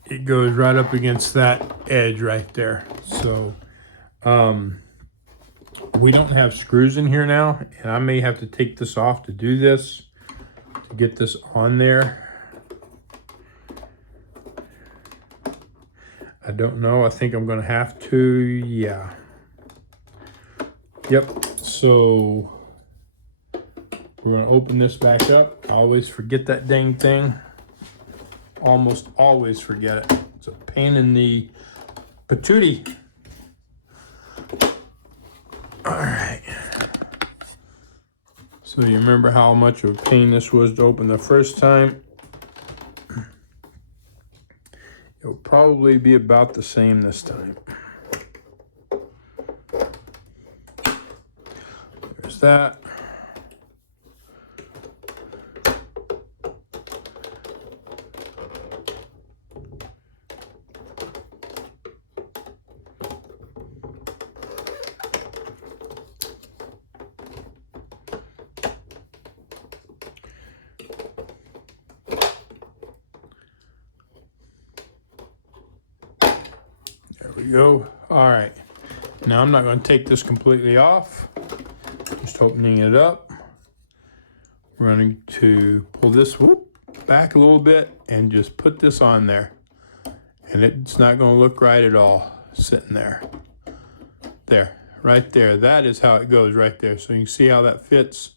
It goes right up against that edge right there. So, we don't have screws in here now, and I may have to take this off to do this, to get this on there. I don't know. I think I'm going to have to, yeah. Yep. So We're going to open this back up. I always forget that dang thing. Almost always forget it. It's a pain in the patootie. All right. So you remember how much of a pain this was to open the first time? It'll probably be about the same this time. There's that. There we go. All right. Now I'm not going to take this completely off. Just opening it up. We're going to pull this back a little bit and just put this on there. And it's not going to look right at all sitting there. There, right there. That is how it goes right there. So you can see how that fits.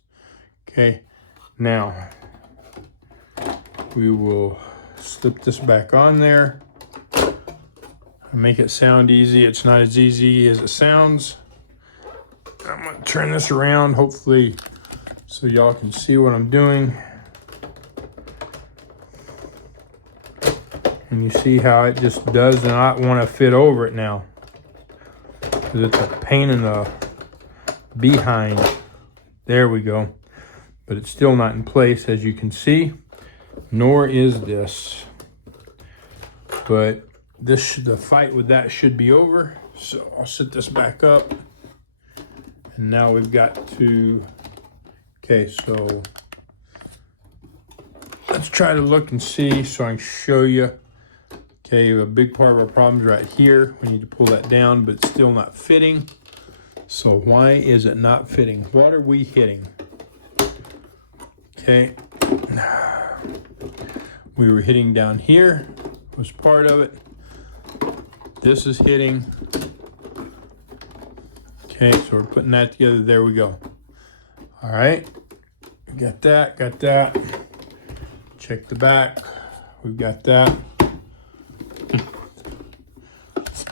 Okay. Now we will slip this back on there. Make it sound easy. It's not as easy as it sounds. I'm going to turn this around, hopefully, so y'all can see what I'm doing. And you see how it just does not want to fit over it now. Because it's a pain in the behind. There we go. But it's still not in place, as you can see. Nor is this. But the fight with that should be over. So I'll set this back up. And now we've got to, okay, so let's try to look and see so I can show you. Okay, a big part of our problem is right here. We need to pull that down, but it's still not fitting. So why is it not fitting? What are we hitting? Okay, we were hitting down here, was part of it. This is hitting. Okay, so we're putting that together. There we go. All right, got that, got that. Check the back. We've got that.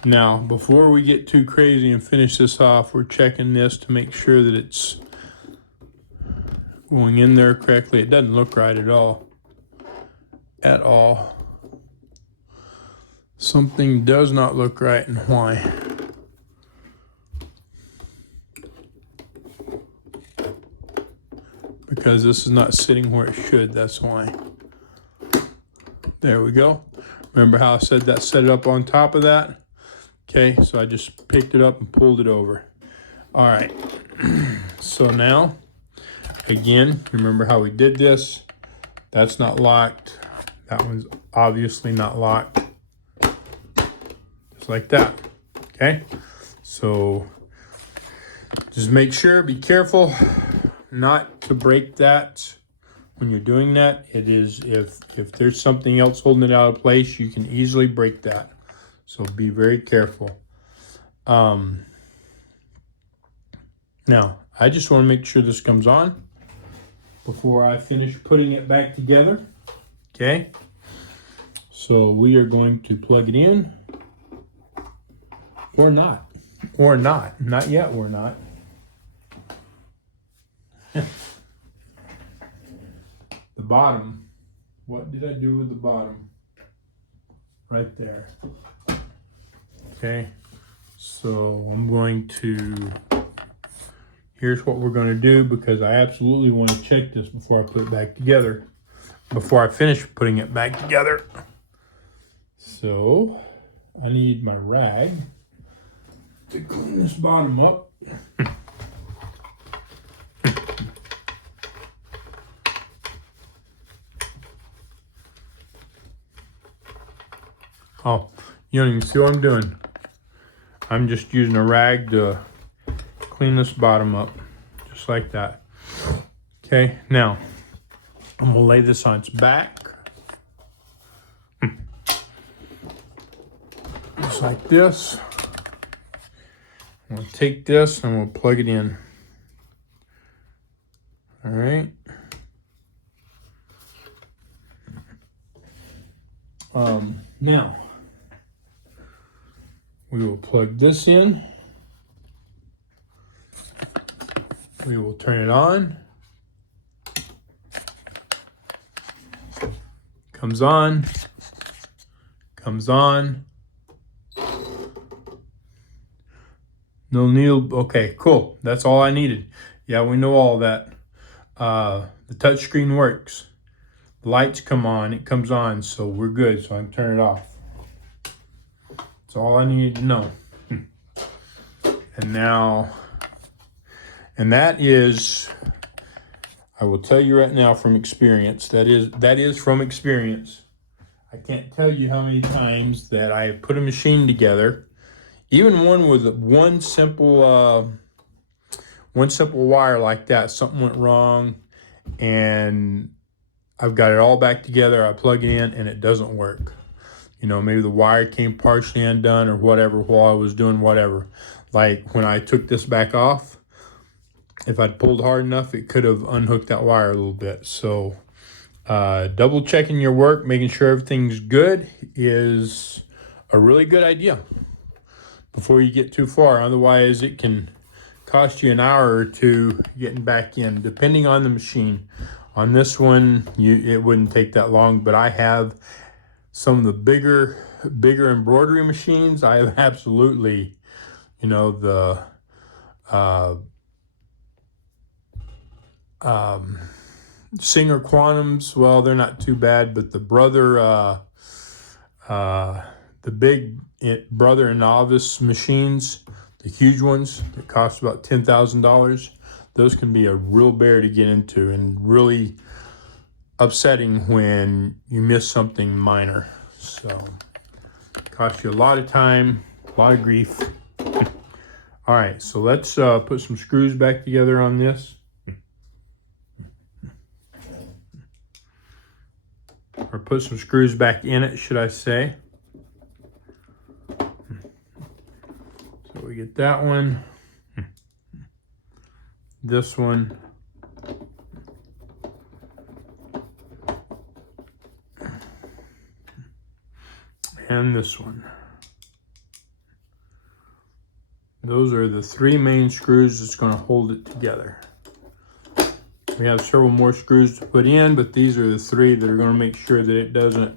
Now, before we get too crazy and finish this off, we're checking this to make sure that it's going in there correctly. It doesn't look right at all. At all. Something does not look right, and why? Because this is not sitting where it should, that's why. There we go. Remember how I said that, set it up on top of that? Okay, so I just picked it up and pulled it over. All right, so now, again, remember how we did this? That's not locked. That one's obviously not locked. Just like that, okay? So just make sure, be careful not to break that when you're doing that. It is, if there's something else holding it out of place, you can easily break that. So be very careful. Now, I just want to make sure this comes on before I finish putting it back together. Okay. So we are going to plug it in. Or not. Or not. Not yet, we're not. The bottom. What did I do with the bottom? Right there. Okay. So I'm going to, here's what we're going to do, because I absolutely want to check this before I put it back together. Before I finish putting it back together. So I need my rag to clean this bottom up. Oh, you don't even see what I'm doing. I'm just using a rag to clean this bottom up, just like that. Okay, now I'm gonna lay this on its back. Just like this. I'm gonna take this and we'll plug it in. All right. Now, we will plug this in. We will turn it on. Comes on. Comes on. No need. Okay, cool. That's all I needed. Yeah, we know all that. The touchscreen works. The lights come on. It comes on, so we're good. So I can turn it off. That's all I needed to know. And now, and that is, I will tell you right now from experience, that is from experience. I can't tell you how many times that I put a machine together, even one with one simple wire like that, something went wrong, and I've got it all back together. I plug it in and it doesn't work. You know, maybe the wire came partially undone or whatever while I was doing whatever. Like when I took this back off, if I'd pulled hard enough, it could have unhooked that wire a little bit. So double checking your work, making sure everything's good is a really good idea before you get too far. Otherwise, it can cost you an hour or two getting back in, depending on the machine. On this one, it wouldn't take that long, but I have some of the bigger embroidery machines. I have absolutely, you know, the Singer Quantums, well, they're not too bad, but the big Brother and Novice machines, the huge ones that cost about $10,000, those can be a real bear to get into and really upsetting when you miss something minor. So costs you a lot of time, a lot of grief. All right, so let's put some screws back together on this. Or put some screws back in it, should I say. So we get that one, this one, and this one. Those are the three main screws that's going to hold it together. We have several more screws to put in, but these are the three that are going to make sure that it doesn't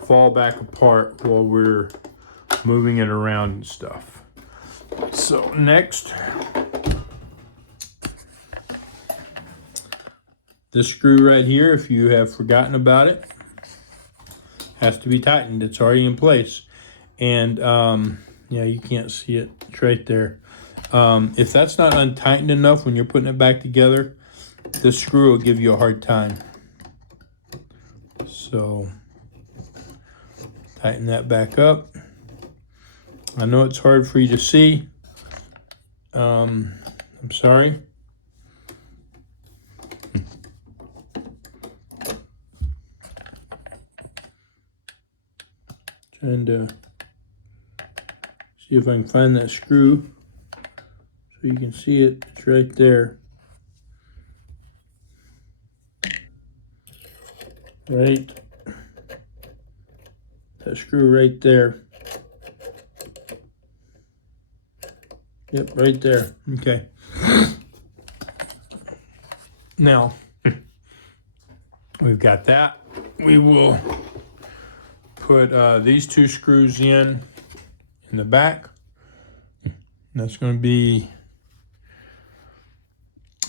fall back apart while we're moving it around and stuff. So next, this screw right here, if you have forgotten about it, has to be tightened. It's already in place. And yeah, you can't see it. It's right there. If that's not untightened enough when you're putting it back together, this screw will give you a hard time. So tighten that back up. I know it's hard for you to see. I'm sorry. Trying to see if I can find that screw so you can see it. It's right there. Right. That screw right there. Yep, right there. Okay. Now, we've got that. We will put these two screws in the back. That's going to be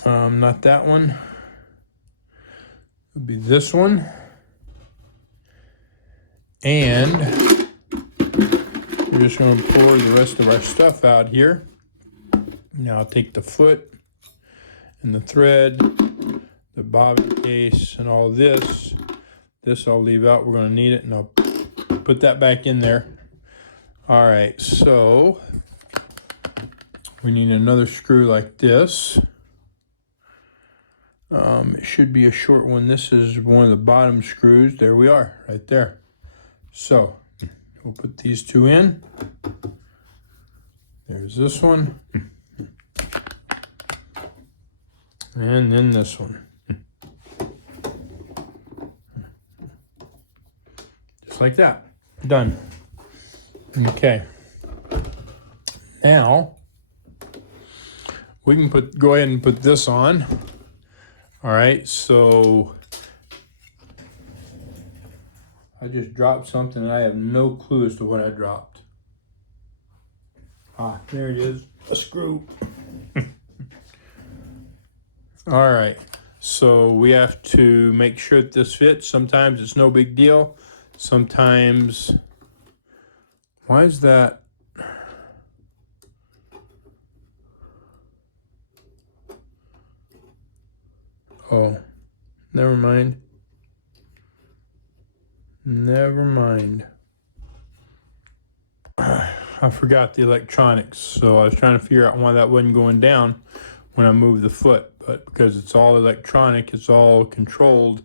not that one. It'll be this one. And we're just going to pour the rest of our stuff out here. Now I'll take the foot and the thread, the bobbin case, and all this. This I'll leave out. We're going to need it, and I'll put that back in there. All right, so we need another screw like this. It should be a short one. This is one of the bottom screws. There we are, right there. So we'll put these two in. There's this one. And then this one. Just like that. Done. Okay. Now we can go ahead and put this on. All right, so I just dropped something and I have no clue as to what I dropped. Ah, there it is, a screw. All right, so we have to make sure that this fits. Sometimes it's no big deal. Sometimes, why is that? Oh, never mind. Never mind. I forgot the electronics, so I was trying to figure out why that wasn't going down when I moved the foot, but because it's all electronic, it's all controlled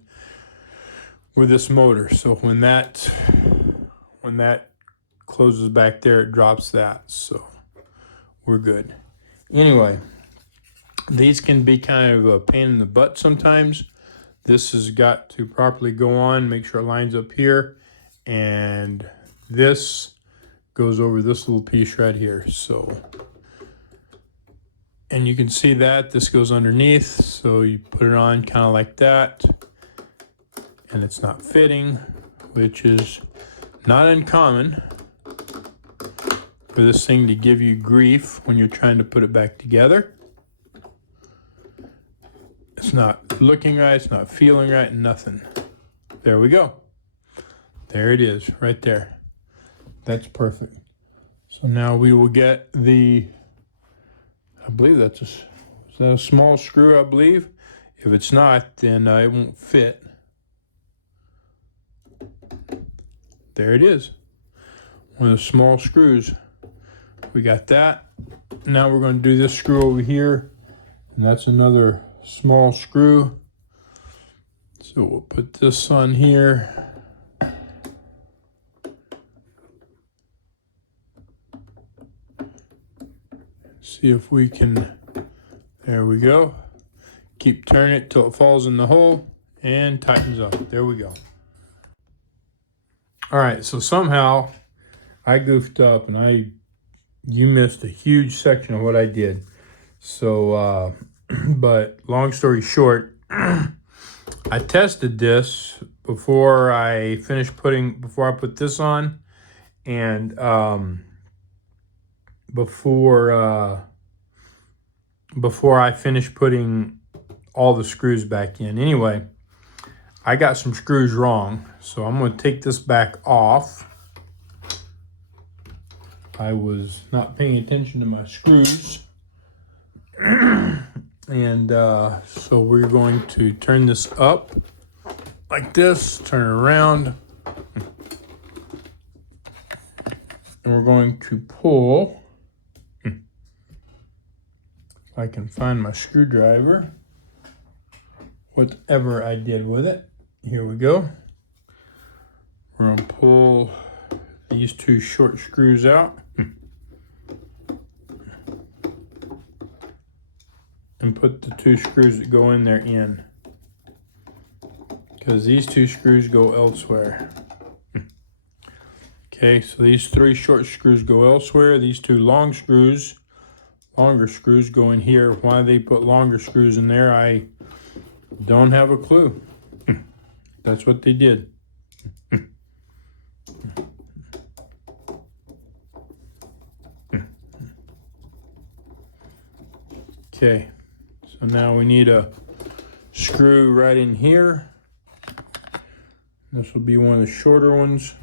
with this motor. So when that closes back there, it drops that, so we're good. Anyway, these can be kind of a pain in the butt sometimes. This has got to properly go on, make sure it lines up here, and this goes over this little piece right here. So, and you can see that this goes underneath, so you put it on kind of like that, and it's not fitting, which is not uncommon for this thing to give you grief when you're trying to put it back together. It's not looking right, it's not feeling right, nothing. There we go. There it is, right there. That's perfect. So now we will get the, I believe that's is that a small screw, I believe? If it's not, then it won't fit. There it is. One of the small screws. We got that. Now we're going to do this screw over here, and that's another small screw. So we'll put this on here. See if we can, there we go. Keep turning it till it falls in the hole and tightens up. There we go. All right, so somehow I goofed up and you missed a huge section of what I did. So, but long story short, I tested this before I put this on, and before I finished putting all the screws back in. Anyway, I got some screws wrong, so I'm going to take this back off. I was not paying attention to my screws. And so we're going to turn this up like this, turn it around, and we're going to pull. If I can find my screwdriver, whatever I did with it. Here we go. We're going to pull these two short screws out. And put the two screws that go in there in, because these two screws go elsewhere. Okay, so these three short screws go elsewhere. These two longer screws go in here. Why they put longer screws in there, I don't have a clue. That's what they did. Okay. So now we need a screw right in here. This will be one of the shorter ones.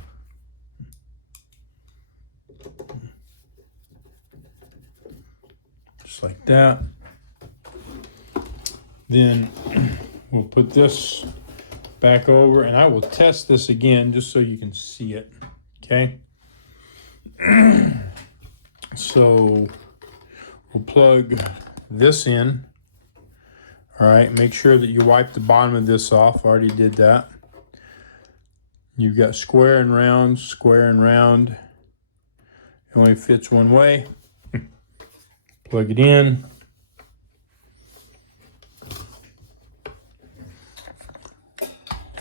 Just like that. Then we'll put this back over, and I will test this again just so you can see it. Okay. So we'll plug this in. All right, make sure that you wipe the bottom of this off. I already did that. You've got square and round, square and round. It only fits one way. Plug it in.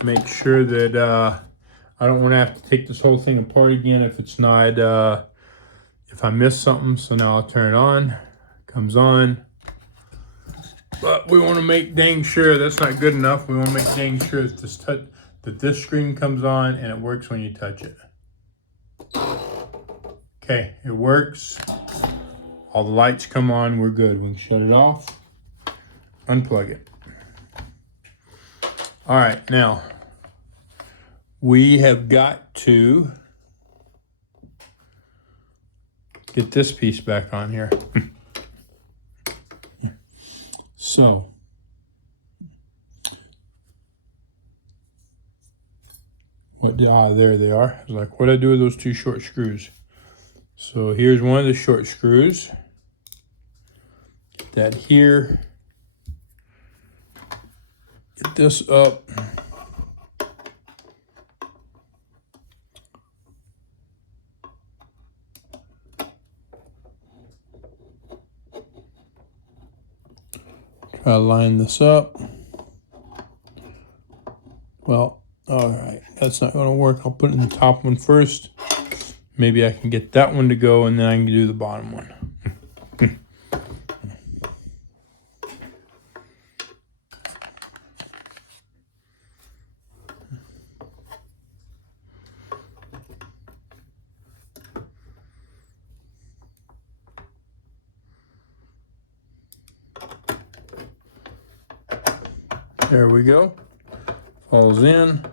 Make sure that I don't want to have to take this whole thing apart again if it's not, if I miss something. So now I'll turn it on, comes on. But we want to make dang sure that's not good enough. We want to make dang sure that this screen comes on and it works when you touch it. Okay, it works. All the lights come on, we're good. We can shut it off, unplug it. All right, now we have got to get this piece back on here. So, there they are. I was like, what do I do with those two short screws? So here's one of the short screws. Get that here. Get this up. Try to line this up. Well, all right, that's not going to work. I'll put it in the top one first. Maybe I can get that one to go, and then I can do the bottom one. There we go. Falls in.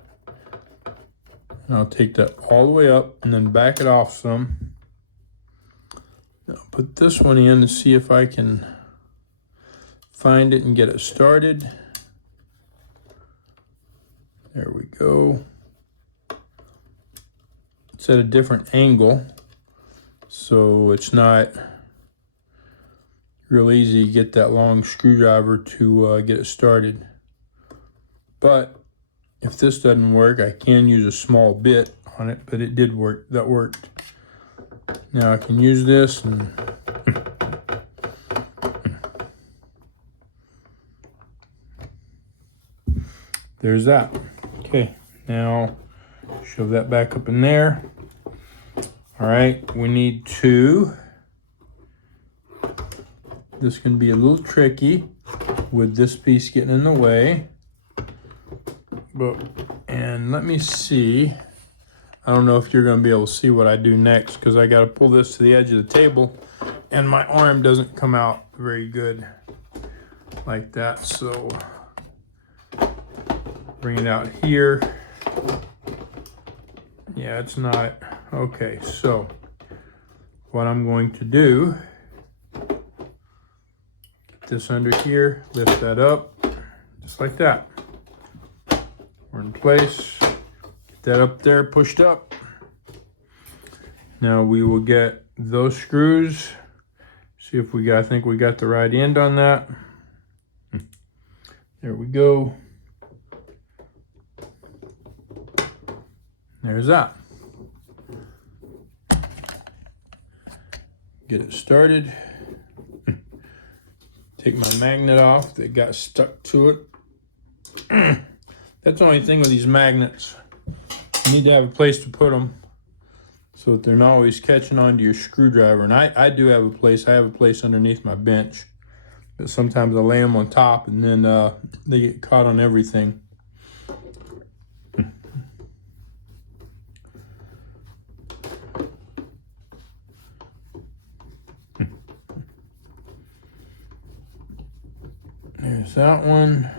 And I'll take that all the way up and then back it off some. Now put this one in and see if I can find it and get it started. There we go. It's at a different angle, so it's not real easy to get that long screwdriver to get it started. But if this doesn't work, I can use a small bit on it, but it did work. That worked. Now I can use this and there's that. Okay, now shove that back up in there. All right, we need to, this can be a little tricky with this piece getting in the way. And let me see. I don't know if you're going to be able to see what I do next because I got to pull this to the edge of the table and my arm doesn't come out very good like that. So bring it out here. Yeah, it's not. Okay, so what I'm going to do, get this under here, lift that up just like that. We're in place. Get that up there, pushed up. Now we will get those screws. See if we got, I think we got the right end on that. There we go. There's that. Get it started. Take my magnet off that got stuck to it. That's the only thing with these magnets. You need to have a place to put them so that they're not always catching onto your screwdriver. And I do have a place. I have a place underneath my bench. But sometimes I lay them on top and then they get caught on everything. There's that one.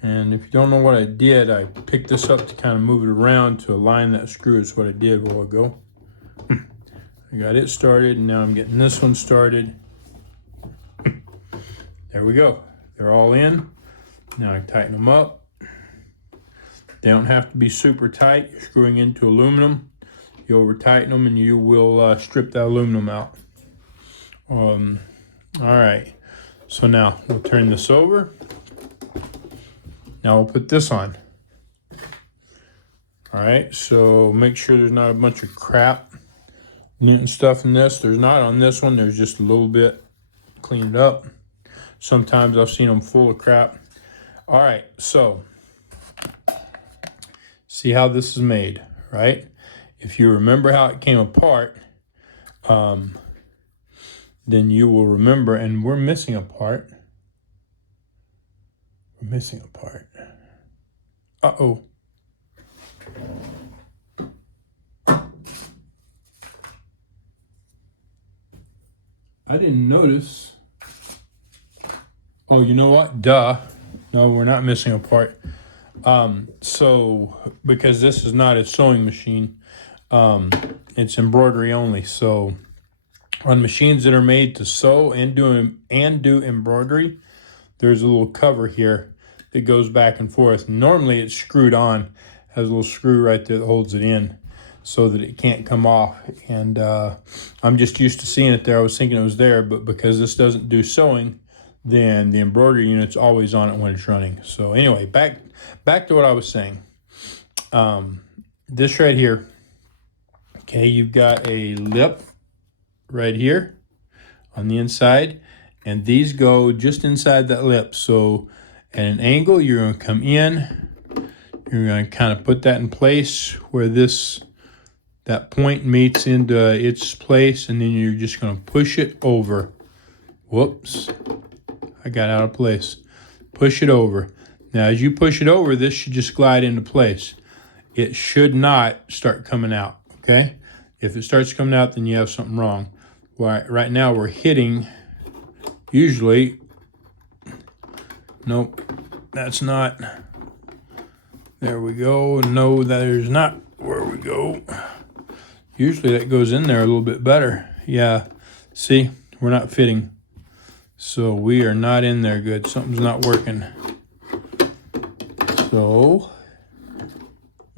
And if you don't know what I did, I picked this up to kind of move it around to align that screw. Is what I did a while ago. I got it started, and now I'm getting this one started. There we go. They're all in. Now I tighten them up. They don't have to be super tight. You're screwing into aluminum. You over tighten them and you will strip that aluminum out. All right. So now we'll turn this over. Now we'll put this on. All right, so make sure there's not a bunch of crap and stuff in this. There's not on this one. There's just a little bit. Clean it up. Sometimes I've seen them full of crap. All right, so See how this is made, right? If you remember how it came apart, then you will remember, and we're missing a part. We're missing a part. Uh-oh. I didn't notice. Oh, you know what? Duh. No, we're not missing a part. So, because this is not a sewing machine, it's embroidery only. So, on machines that are made to sew and do embroidery, there's a little cover here that goes back and forth. Normally, it's screwed on. Has a little screw right there that holds it in, so that it can't come off. And I'm just used to seeing it there. I was thinking it was there, but because this doesn't do sewing, then the embroidery unit's always on it when it's running. So anyway, back to what I was saying. This right here, okay, you've got a lip right here on the inside, and these go just inside that lip. So at an angle, you're going to come in, you're going to kind of put that in place where that point meets into its place, and then you're just going to push it over. Whoops, I got out of place. Push it over. Now, as you push it over, this should just glide into place. It should not start coming out, okay? If it starts coming out, then you have something wrong. Right now, we're hitting, usually, nope, that's not. There we go. No, that is not where we go. Usually that goes in there a little bit better. Yeah, see, we're not fitting. So we are not in there good. Something's not working. So,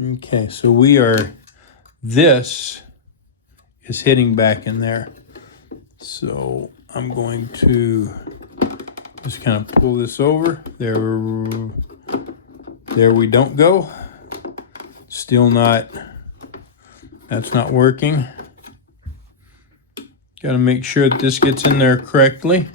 okay, so this is hitting back in there. So I'm going to just kind of pull this over. There we don't go. Still not, that's not working. Got to make sure that this gets in there correctly.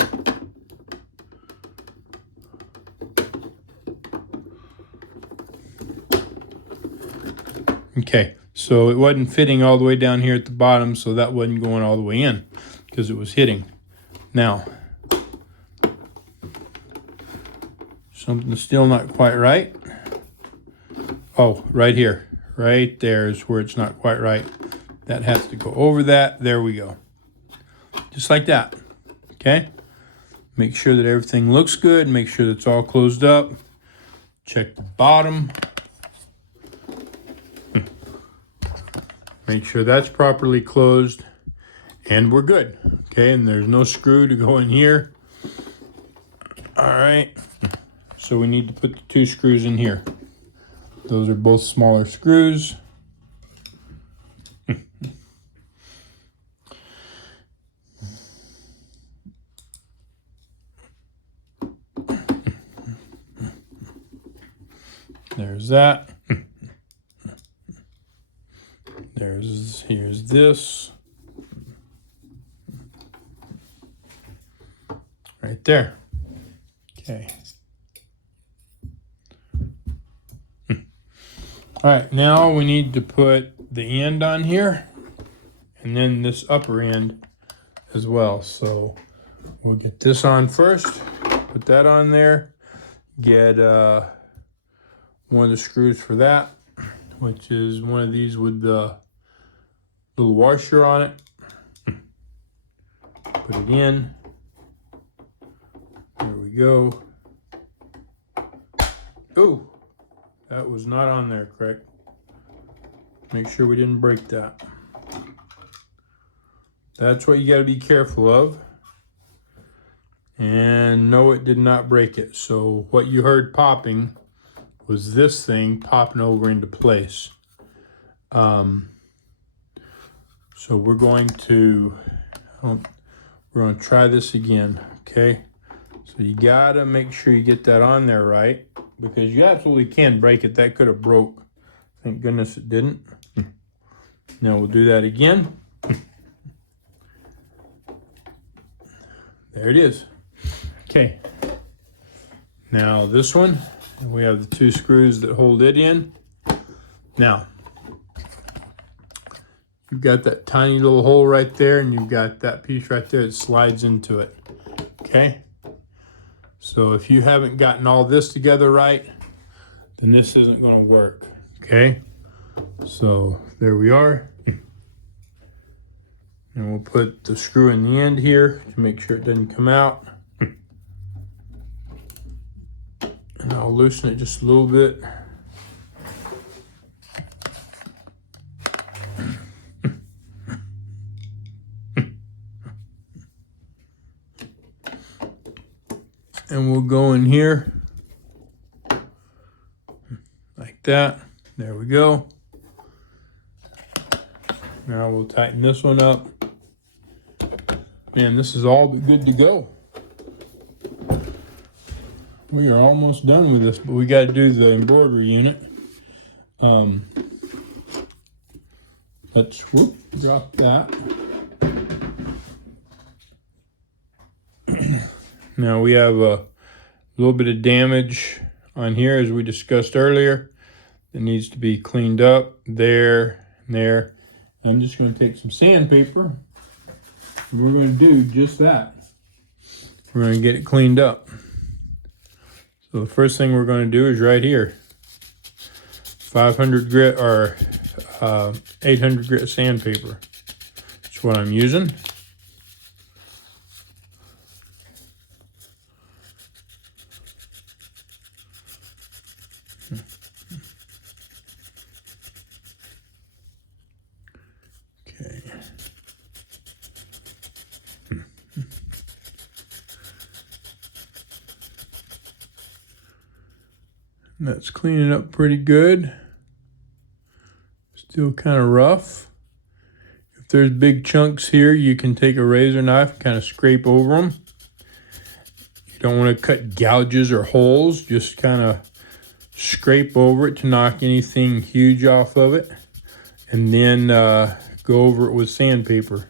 Okay, so it wasn't fitting all the way down here at the bottom, so that wasn't going all the way in because it was hitting. Now, something's still not quite right. Oh, right here. Right there is where it's not quite right. That has to go over that. There we go. Just like that. Okay? Make sure that everything looks good. Make sure that it's all closed up. Check the bottom. Make sure that's properly closed. And we're good. Okay, and there's no screw to go in here. All right. So we need to put the 2 screws in here. Those are both smaller screws. There's that. Here's this. Right there. Okay. All right, now we need to put the end on here and then this upper end as well. So we'll get this on first, put that on there, get one of the screws for that, which is one of these with the little washer on it. Put it in. There we go. Oh, that was not on there correct. Make sure we didn't break that. That's what you got to be careful of. And no, it did not break it. So what you heard popping was this thing popping over into place. So we're going to try this again, okay? So you gotta make sure you get that on there right, because you absolutely can break it. That could have broke. Thank goodness it didn't. Now we'll do that again. There it is. Okay. Now this one, we have the 2 screws that hold it in. Now, you've got that tiny little hole right there, and you've got that piece right there that slides into it, okay? So if you haven't gotten all this together right, then this isn't gonna work, okay? So there we are. And we'll put the screw in the end here to make sure it doesn't come out. And I'll loosen it just a little bit. And we'll go in here like that. There we go. Now we'll tighten this one up. Man, this is all good to go. We are almost done with this, but we got to do the embroidery unit. Let's drop that. Now we have a little bit of damage on here, as we discussed earlier. It needs to be cleaned up there and there. I'm just going to take some sandpaper, and we're going to do just that. We're going to get it cleaned up. So the first thing we're going to do is right here. 500 grit or 800 grit sandpaper. That's what I'm using. Okay. That's cleaning up pretty good. Still kind of rough. If there's big chunks here, you can take a razor knife and kind of scrape over them. You don't want to cut gouges or holes, just kind of scrape over it to knock anything huge off of it. And then go over it with sandpaper.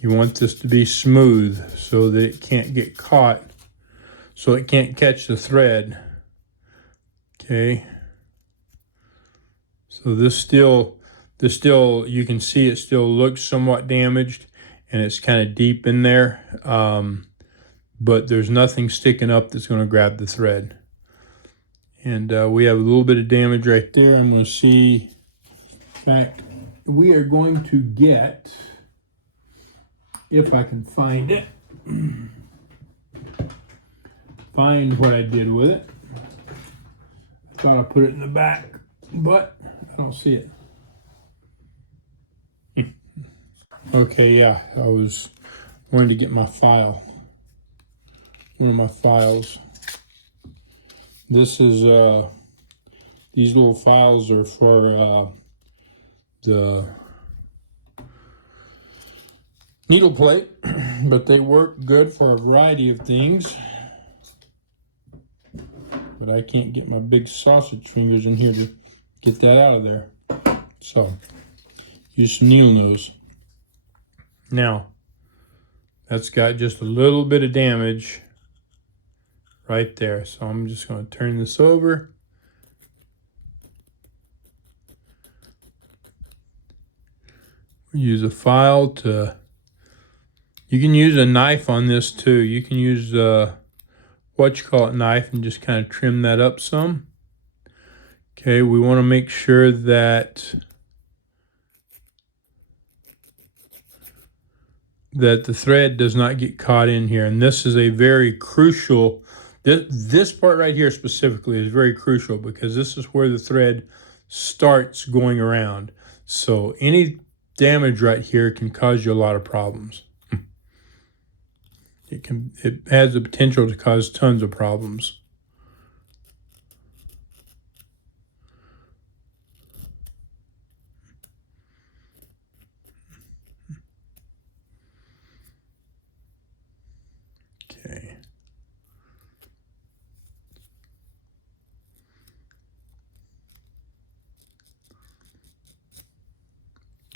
You want this to be smooth so that it can't get caught, so it can't catch the thread. Okay. So this still, you can see it still looks somewhat damaged, and it's kind of deep in there. But there's nothing sticking up that's going to grab the thread. And we have a little bit of damage right there. I'm going to see, in fact, we are going to get, if I can find it, find what I did with it. I thought I put it in the back, but I don't see it. Okay, yeah, I was going to get my file, one of my files. This is, these little files are for the needle plate, but they work good for a variety of things. But I can't get my big sausage fingers in here to get that out of there. So, use some needle nose. Now, that's got just a little bit of damage right there. So I'm just going to turn this over. Use a file to, you can use a knife on this too. You can use knife and just kind of trim that up some. Okay, we want to make sure that the thread does not get caught in here. And this is a very crucial, this part right here specifically is very crucial, because this is where the thread starts going around. So any damage right here can cause you a lot of problems. It has the potential to cause tons of problems. Okay.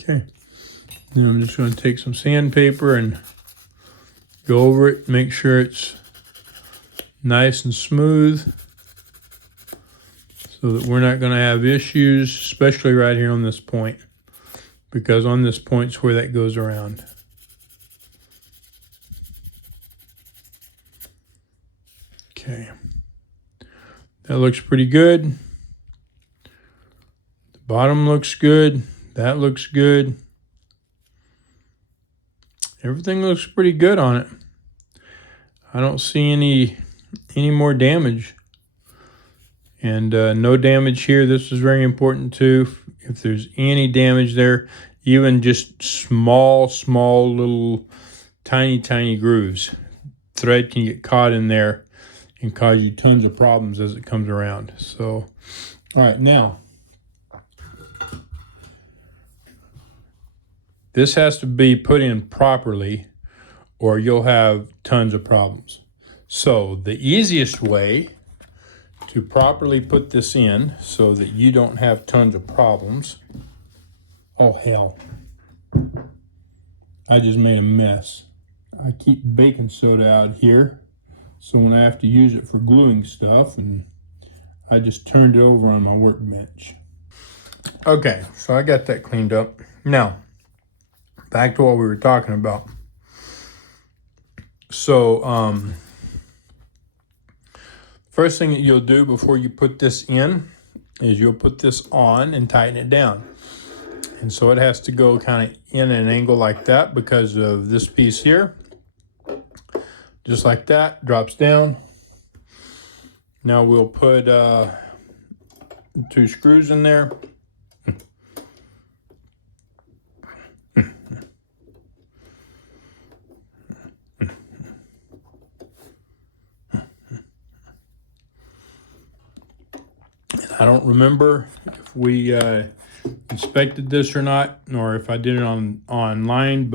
Okay. Then I'm just going to take some sandpaper and go over it, make sure it's nice and smooth, so so that we're not going to have issues, especially right here on this point, because on this point's where that goes around. Okay, that looks pretty good. The bottom looks good. That looks good. Everything looks pretty good on it. I don't see any more damage. And no damage here. This is very important too. If there's any damage there, even just small little tiny grooves, thread can get caught in there and cause you tons of problems as it comes around. So, all right, now this has to be put in properly or you'll have tons of problems. So the easiest way to properly put this in so that you don't have tons of problems. Oh hell, I just made a mess. I keep baking soda out here, so when I have to use it for gluing stuff, and I just turned it over on my workbench. Okay, so I got that cleaned up. Now, back to what we were talking about. So, first thing that you'll do before you put this in is you'll put this on and tighten it down. And so it has to go kind of in an angle like that because of this piece here. Just like that, drops down. Now we'll put 2 screws in there. I don't remember if we inspected this or not, or if I did it online,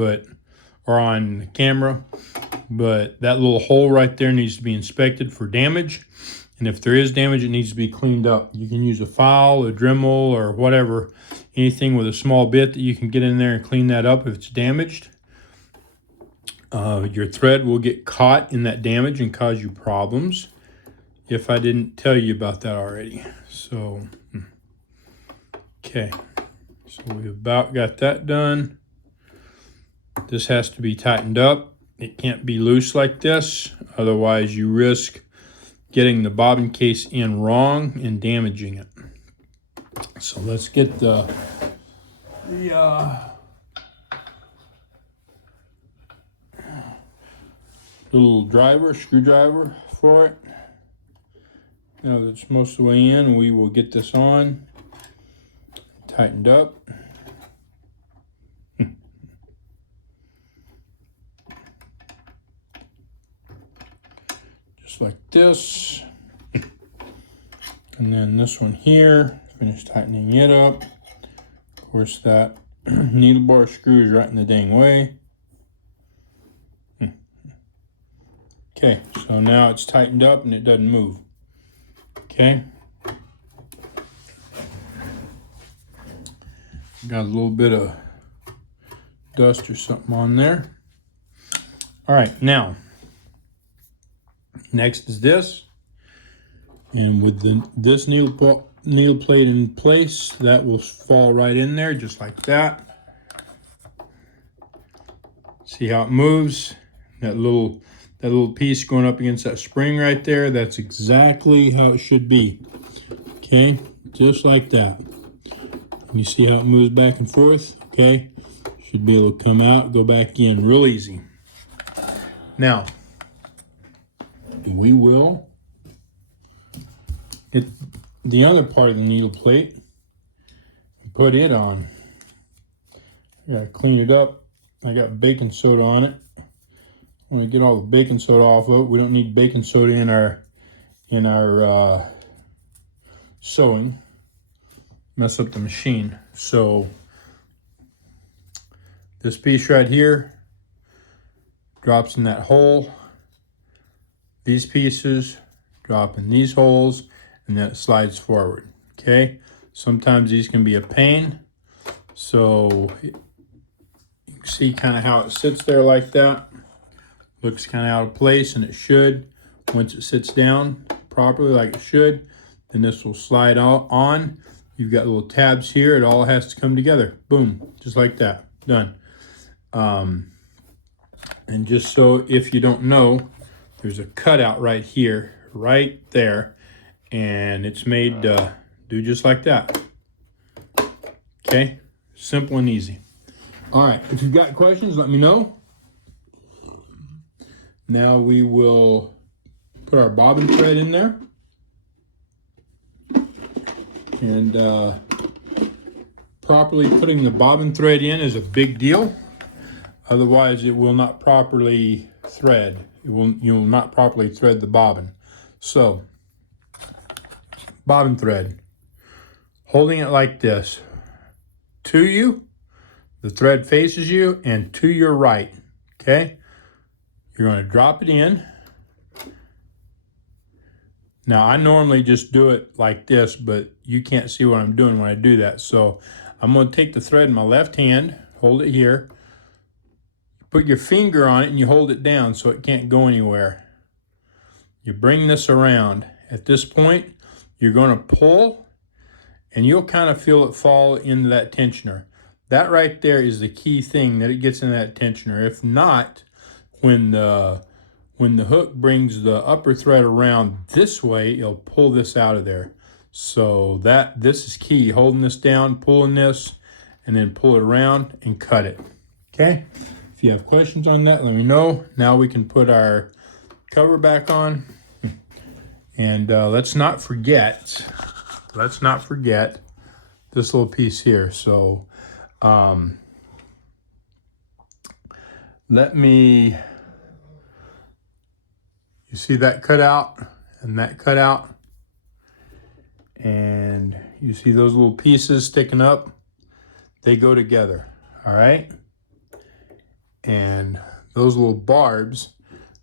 or on camera. But that little hole right there needs to be inspected for damage. And if there is damage, it needs to be cleaned up. You can use a file, a Dremel, or whatever, anything with a small bit that you can get in there and clean that up if it's damaged. Your thread will get caught in that damage and cause you problems if I didn't tell you about that already. So, okay. So we've about got that done. This has to be tightened up. It can't be loose like this, otherwise you risk getting the bobbin case in wrong and damaging it. So let's get the little screwdriver for it. Now that's most of the way in, we will get this on, tightened up. Like this, and then this one here, finish tightening it up. Of course, that needle bar screws right in the dang way. Okay, so now it's tightened up and it doesn't move. Okay, got a little bit of dust or something on there. All right, now next is this, and with this needle plate in place, that will fall right in there just like that. See how it moves? That little piece going up against that spring right there, that's exactly how it should be. Okay, just like that. You see how it moves back and forth? Okay, should be able to come out, go back in real easy. Now, we will get the other part of the needle plate and put it on. I gotta clean it up. I got baking soda on it. I want to get all the baking soda off of it. We don't need baking soda in our sewing. Mess up the machine. So this piece right here drops in that hole. These pieces drop in these holes, and then it slides forward. Okay, sometimes these can be a pain, so you can see kind of how it sits there like that. Looks kind of out of place, and it should, once it sits down properly like it should, then this will slide on. You've got little tabs here. It all has to come together. Boom, just like that. Done. And just so if you don't know, there's a cutout right here, right there, and it's made to do just like that. Okay, simple and easy. All right, if you've got questions, let me know. Now we will put our bobbin thread in there. And properly putting the bobbin thread in is a big deal. Otherwise, it will not properly thread. You will not properly thread the bobbin. So, bobbin thread. Holding it like this. To you, the thread faces you, and to your right. Okay? You're going to drop it in. Now, I normally just do it like this, but you can't see what I'm doing when I do that. So, I'm going to take the thread in my left hand, hold it here, put your finger on it, and you hold it down so it can't go anywhere. You bring this around. At this point, you're going to pull, and you'll kind of feel it fall into that tensioner. That right there is the key thing, that it gets in that tensioner. If not, when the hook brings the upper thread around this way, it'll pull this out of there. So this is key, holding this down, pulling this, and then pull it around and cut it. Okay? If you have questions on that, let me know. Now we can put our cover back on. And let's not forget this little piece here. So you see that cutout and that cutout? And you see those little pieces sticking up? They go together, all right? And those little barbs,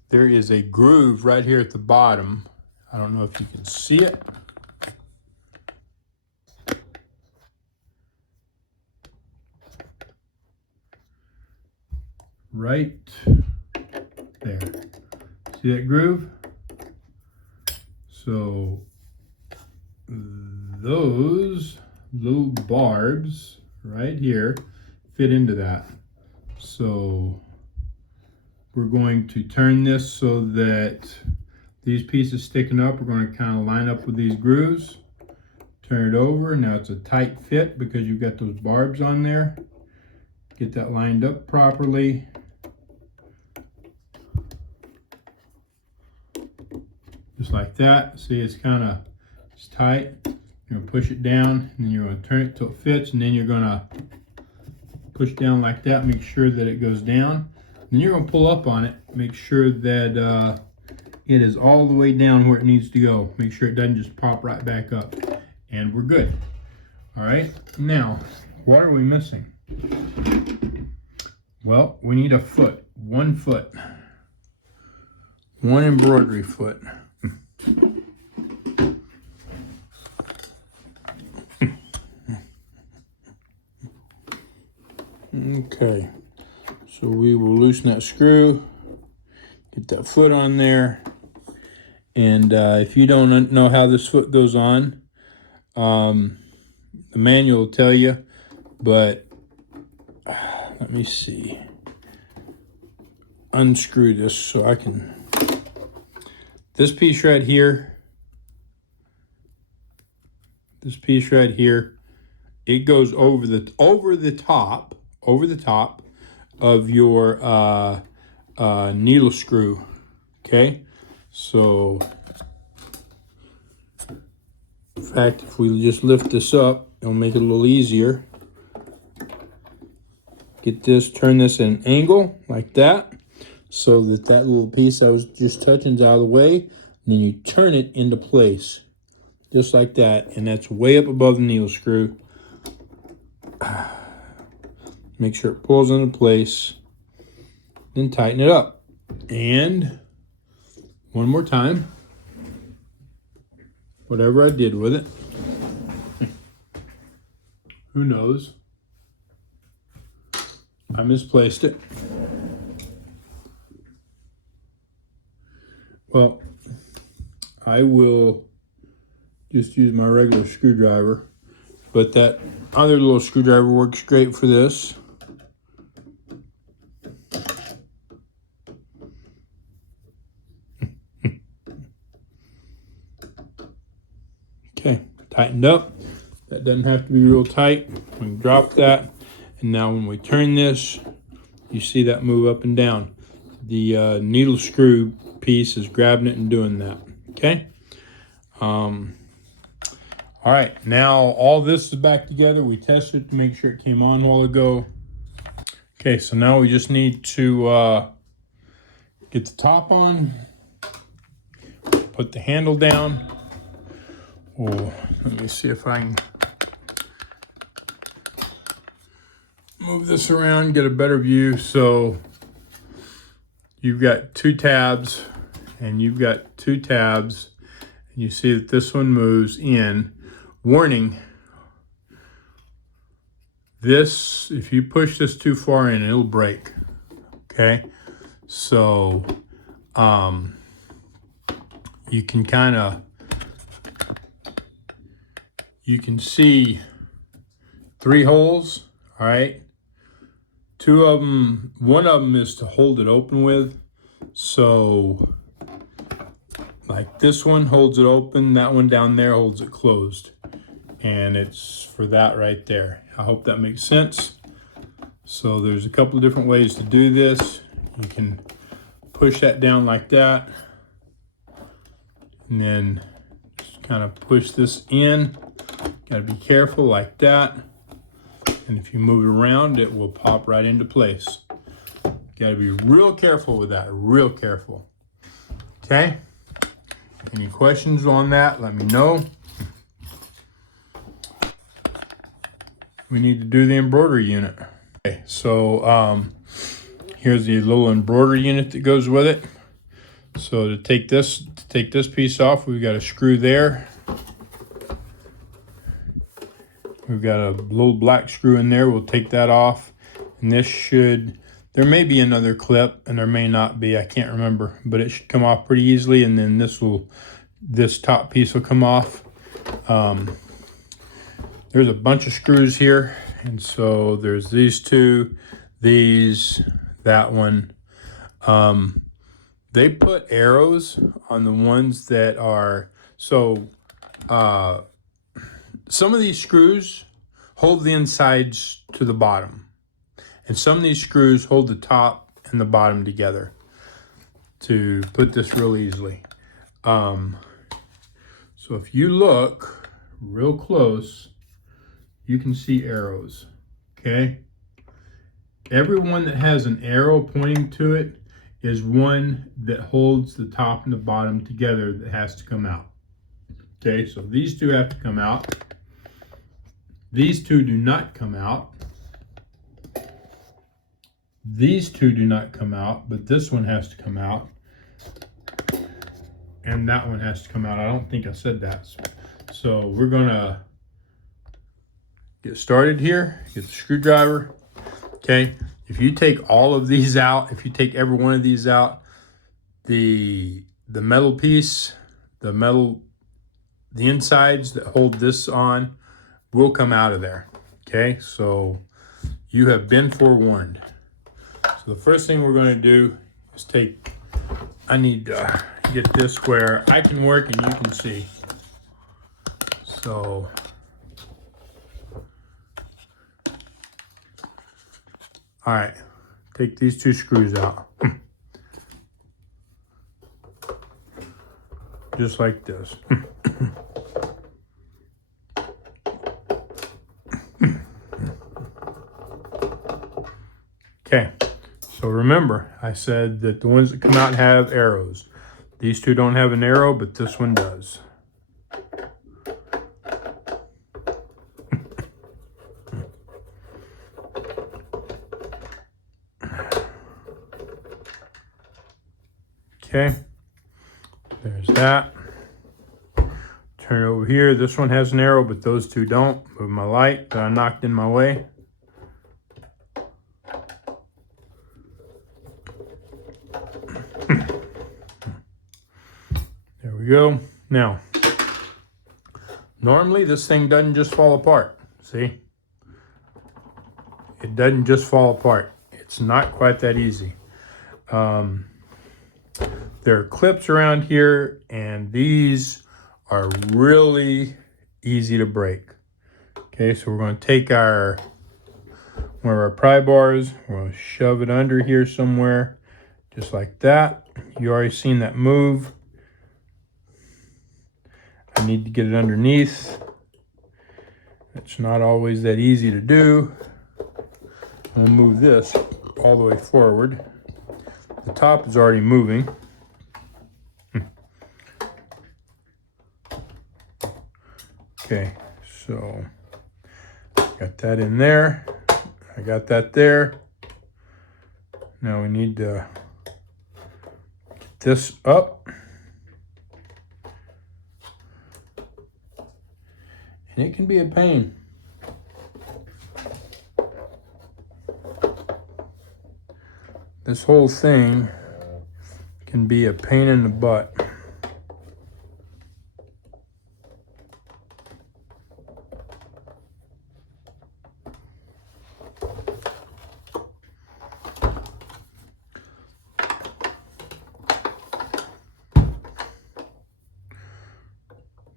there is a groove right here at the bottom. I don't know if you can see it. Right there. See that groove? So those little barbs right here fit into that. So we're going to turn this so that these pieces sticking up, we're going to kind of line up with these grooves. Turn it over. Now it's a tight fit because you've got those barbs on there. Get that lined up properly. Just like that. See, it's tight. You're going to push it down, and then you're going to turn it till it fits, and then you're going to push down like that, make sure that it goes down. Then you're going to pull up on it, make sure that it is all the way down where it needs to go. Make sure it doesn't just pop right back up. And we're good. All right, now, what are we missing? Well, we need a foot, 1 foot. 1 embroidery foot. Okay, so we will loosen that screw, get that foot on there, and if you don't know how this foot goes on, the manual will tell you, but let me see. Unscrew this so I can. This piece right here, it goes over the top of your needle screw. Okay, so in fact, if we just lift this up, it'll make it a little easier. Get this, turn this at an angle like that, so that little piece I was just touching is out of the way, and then you turn it into place, just like that, and that's way up above the needle screw. Make sure it pulls into place, then tighten it up. And one more time, whatever I did with it, who knows? I misplaced it. Well, I will just use my regular screwdriver. But that other little screwdriver works great for this. Okay, tightened up. That doesn't have to be real tight. We can drop that. And now when we turn this, you see that move up and down. The needle screw piece is grabbing it and doing that. Okay. All right, now all this is back together. We tested it to make sure it came on a while ago. Okay, so now we just need to get the top on, put the handle down. Oh, let me see if I can move this around, get a better view. So you've got two tabs and you've got two tabs, and you see that this one moves in. Warning, this, if you push this too far in, it'll break. Okay, so you can you can see 3 holes. All right, 2 of them, one of them is to hold it open with. So like this one holds it open, that one down there holds it closed. And it's for that right there. I hope that makes sense. So there's a couple of different ways to do this. You can push that down like that, and then just kind of push this in. Gotta be careful like that. And if you move it around, it will pop right into place. Gotta be real careful with that, real careful. Okay? Any questions on that, let me know. We need to do the embroidery unit. Okay, so here's the little embroidery unit that goes with it. So to take this piece off, we've got a screw there. We've got a little black screw in there. We'll take that off. And this should, there may be another clip and there may not be, I can't remember, but it should come off pretty easily. And then this top piece will come off. There's a bunch of screws here, and so there's these two, these, that one. They put arrows on the ones that are, so some of these screws hold the insides to the bottom, and some of these screws hold the top and the bottom together to put this real easily. So if you look real close, you can see arrows, okay? Every one that has an arrow pointing to it is one that holds the top and the bottom together that has to come out. Okay, so these two have to come out. These two do not come out. These two do not come out, but this one has to come out. And that one has to come out. I don't think I said that. So we're gonna get started here, get the screwdriver. Okay, if you take all of these out, if you take every one of these out, the metal piece, the insides that hold this on will come out of there. Okay, so you have been forewarned. So the first thing we're going to do is I need to get this where I can work and you can see. So all right, take these two screws out. Just like this. Okay, so remember, I said that the ones that come out have arrows. These two don't have an arrow, but this one does. Okay, there's that. Turn it over here. This one has an arrow, but those two don't. Move my light that I knocked in my way. There we go. Now, Normally this thing doesn't just fall apart. See? It doesn't just fall apart. It's not quite that easy. There are clips around here, and these are really easy to break. Okay, so we're going to take one of our pry bars, we're going to shove it under here somewhere, just like that. You already seen that move. I need to get it underneath. It's not always that easy to do. We'll move this all the way forward. The top is already moving. Okay, so got that in there. I got that there. Now we need to get this up. And it can be a pain. This whole thing can be a pain in the butt.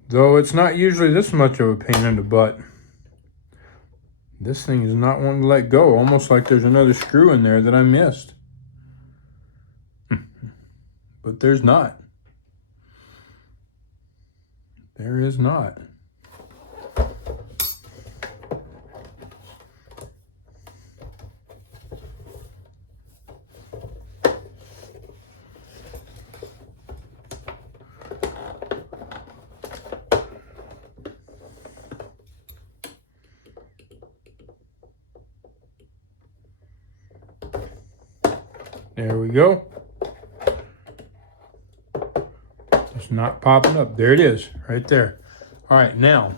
Though it's not usually this much of a pain in the butt. This thing is not wanting to let go, almost like there's another screw in there that I missed. But there's not. There is not. There we go. It's not popping up. There it is, right there. All right, now,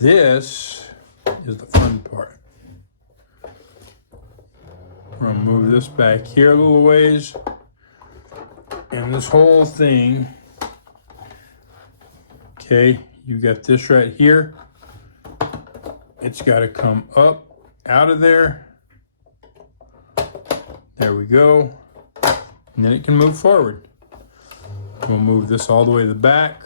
this is the fun part. We're gonna move this back here a little ways. And this whole thing, okay, you got this right here. It's gotta come up out of there. There we go. And then it can move forward. We'll move this all the way to the back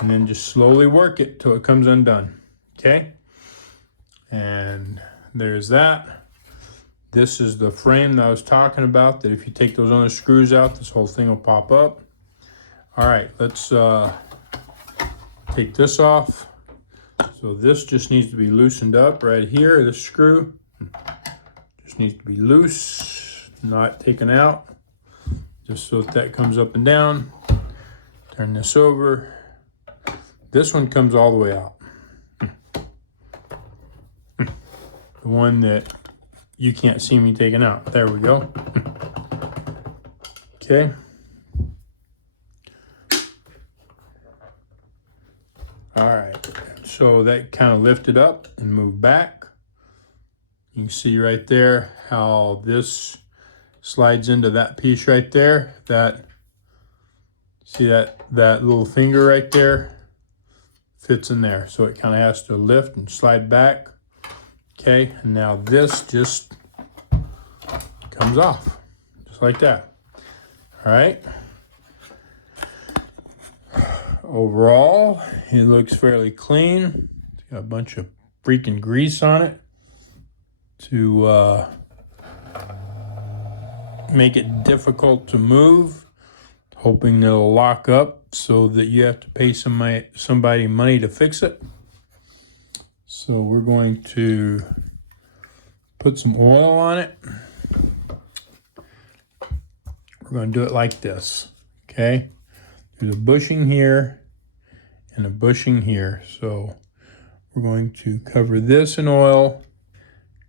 and then just slowly work it till it comes undone. Okay? And there's that. This is the frame that I was talking about, that if you take those other screws out, this whole thing will pop up. All right, let's take this off. So this just needs to be loosened up right here, this screw. Just needs to be loose, not taken out, just so that comes up and down. Turn this over. This one comes all the way out. The one that you can't see me taking out. There we go. Okay. All right, so that kind of lifted up and moved back. You can see right there how this slides into that piece right there. See that little finger right there fits in there. So it kind of has to lift and slide back. Okay, and now this just comes off, just like that. All right. Overall, it looks fairly clean. It's got a bunch of freaking grease on it to make it difficult to move, hoping it'll lock up so that you have to pay somebody money to fix it. So we're going to put some oil on it. We're going to do it like this, okay? There's a bushing here and a bushing here. So we're going to cover this in oil,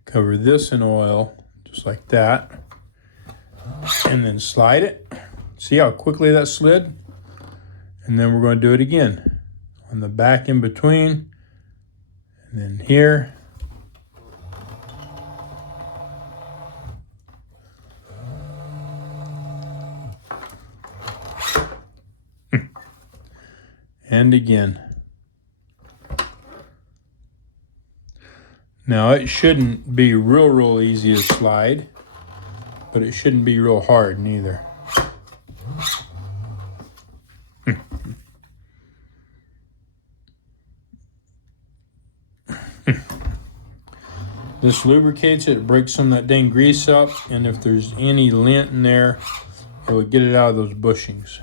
cover this in oil, just like that, and then slide it. See how quickly that slid? And then we're going to do it again on the back in between, and then here. And again. Now it shouldn't be real easy to slide, but it shouldn't be real hard neither. This lubricates it, breaks some of that dang grease up, and if there's any lint in there, it will get it out of those bushings.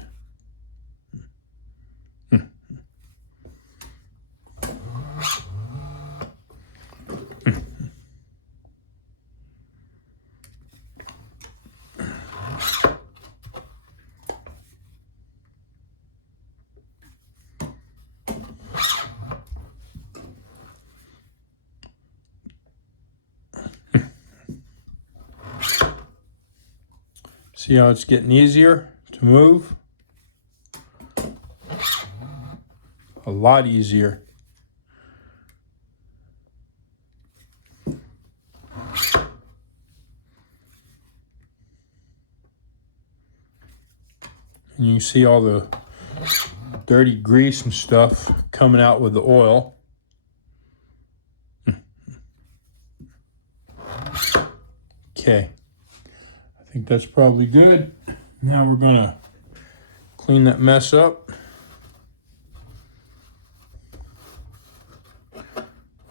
See how it's getting easier to move? A lot easier. And you can see all the dirty grease and stuff coming out with the oil. Okay. I think that's probably good. Now we're gonna clean that mess up.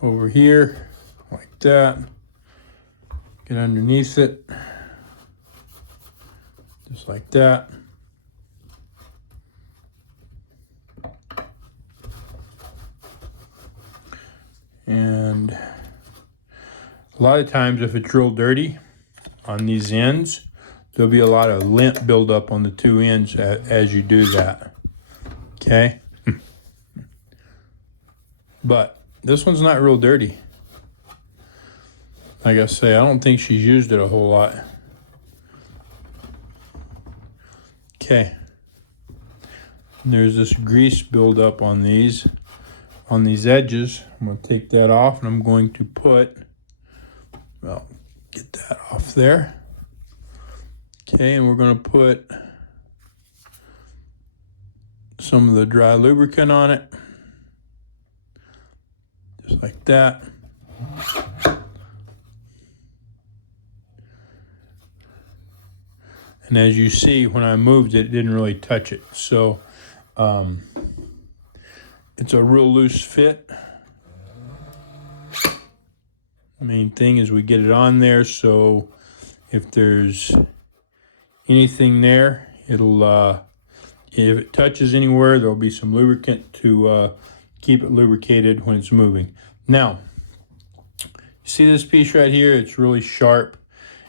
Over here, like that. Get underneath it. Just like that. And a lot of times if it's real dirty on these ends, there'll be a lot of lint buildup on the two ends as you do that. Okay? But this one's not real dirty. Like I say, I don't think she's used it a whole lot. Okay. And there's this grease buildup on these edges. I'm going to take that off and I'm going to put, well, get that off there. Okay, and we're going to put some of the dry lubricant on it. Just like that. And as you see, when I moved it, it didn't really touch it. So it's a real loose fit. The main thing is we get it on there, so if there's anything there, it'll if it touches anywhere, there'll be some lubricant to keep it lubricated when it's moving. Now, you see this piece right here? It's really sharp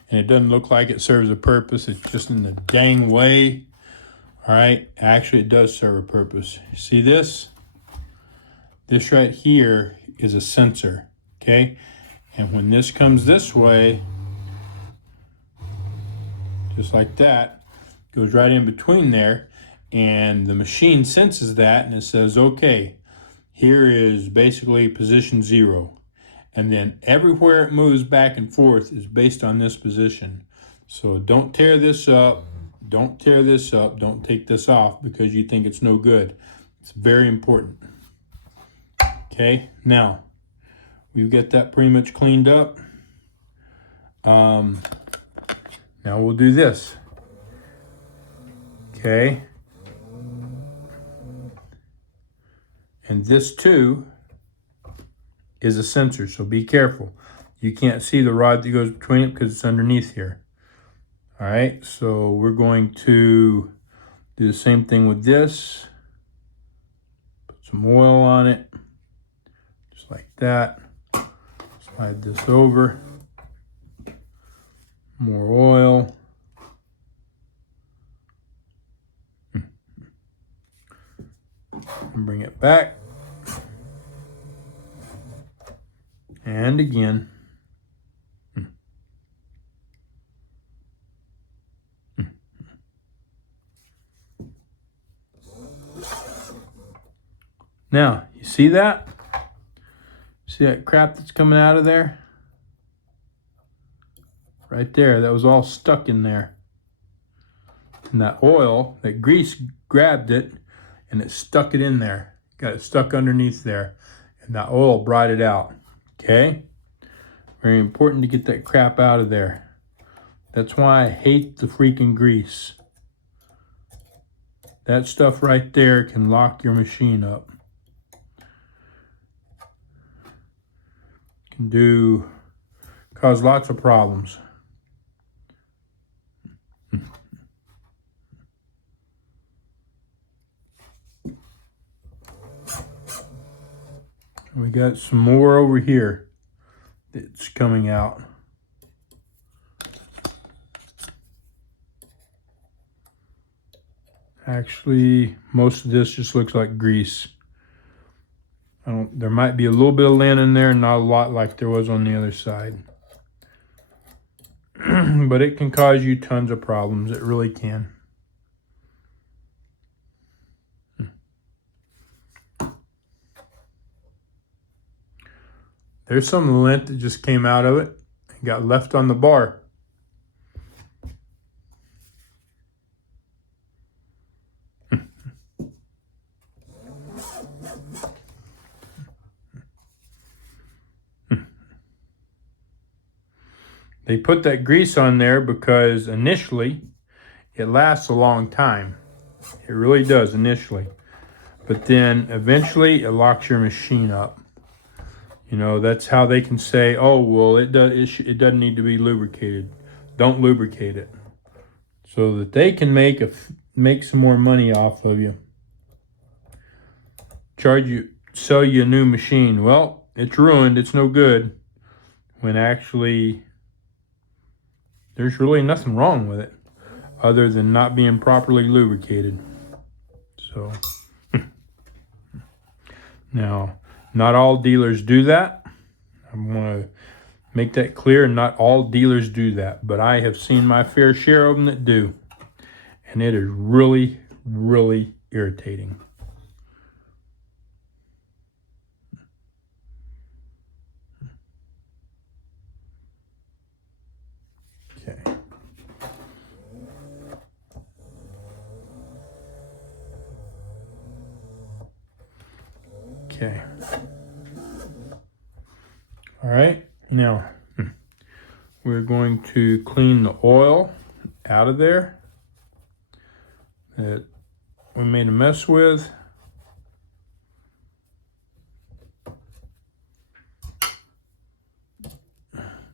and it doesn't look like it serves a purpose. It's just in the dang way. All right, actually it does serve a purpose. See this? This right here is a sensor, okay? And when this comes this way, just like that, goes right in between there, and the machine senses that and it says, okay, here is basically position 0. And then everywhere it moves back and forth is based on this position. So don't tear this up, don't tear this up, don't take this off because you think it's no good. It's very important. Okay, now we've got that pretty much cleaned up. Now we'll do this. Okay. And this too is a sensor, so be careful. You can't see the rod that goes between it because it's underneath here. All right, so we're going to do the same thing with this. Put some oil on it, just like that. Slide this over. More oil. And bring it back. And again. Now, you see that? See that crap that's coming out of there? Right there, that was all stuck in there. And that oil, that grease grabbed it and it stuck it in there. Got it stuck underneath there. And that oil brought it out. Okay? Very important to get that crap out of there. That's why I hate the freaking grease. That stuff right there can lock your machine up. Can cause lots of problems. We got some more over here that's coming out. Actually, most of this just looks like grease. There might be a little bit of lint in there, not a lot like there was on the other side. But it can cause you tons of problems. It really can. There's some lint that just came out of it and got left on the bar. They put that grease on there because initially it lasts a long time. It really does initially. But then eventually it locks your machine up. You know, that's how they can say, oh, well, it doesn't need to be lubricated. Don't lubricate it. So that they can make some more money off of you. Sell you a new machine. Well, it's ruined. It's no good. When actually, there's really nothing wrong with it other than not being properly lubricated. So, now, not all dealers do that. I'm going to make that clear. Not all dealers do that, but I have seen my fair share of them that do. And it is really, really irritating. Okay. Okay. All right. Now, we're going to clean the oil out of there that we made a mess with.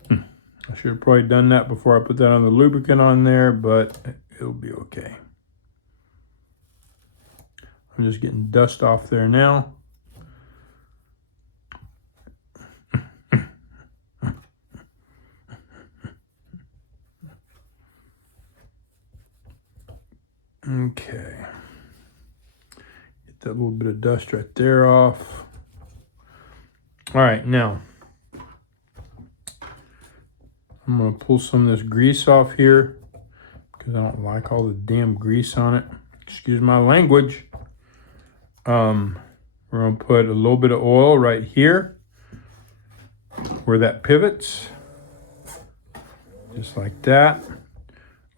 I should have probably done that before I put that on the lubricant on there, but it'll be okay. I'm just getting dust off there now. Okay. Get that little bit of dust right there off. All right, now I'm going to pull some of this grease off here because I don't like all the damn grease on it. Excuse my language. We're going to put a little bit of oil right here where that pivots. Just like that.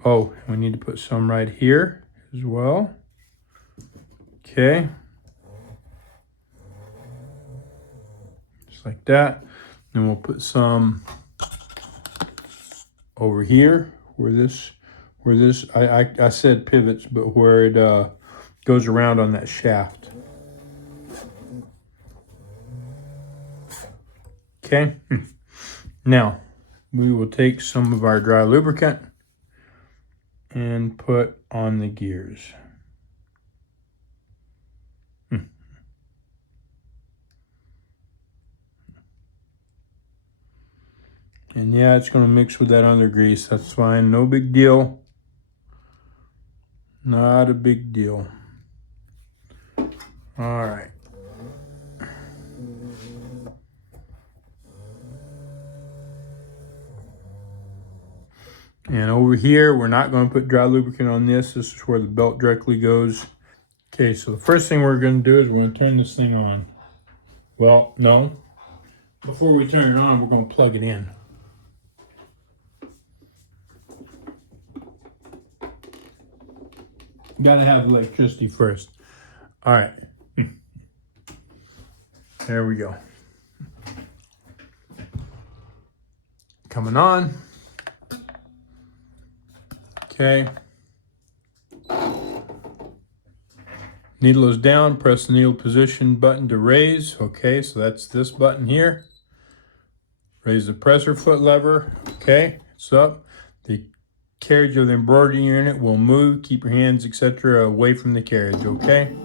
Oh, we need to put some right here as well. Okay. Just like that. Then we'll put some over here where this I said pivots, but where it goes around on that shaft. Okay. Now we will take some of our dry lubricant and put on the gears. And yeah, it's going to mix with that other grease. That's fine. No big deal. Not a big deal. All right. And over here, we're not going to put dry lubricant on this. This is where the belt directly goes. Okay, so the first thing we're going to do is we're going to turn this thing on. Well, no. Before we turn it on, we're going to plug it in. Got to have electricity first. All right. There we go. coming on. Okay. Needle is down, press the needle position button to raise. Okay, so that's this button here. Raise the presser foot lever. Okay, it's up. The carriage of the embroidery unit will move. Keep your hands, etc., away from the carriage, okay?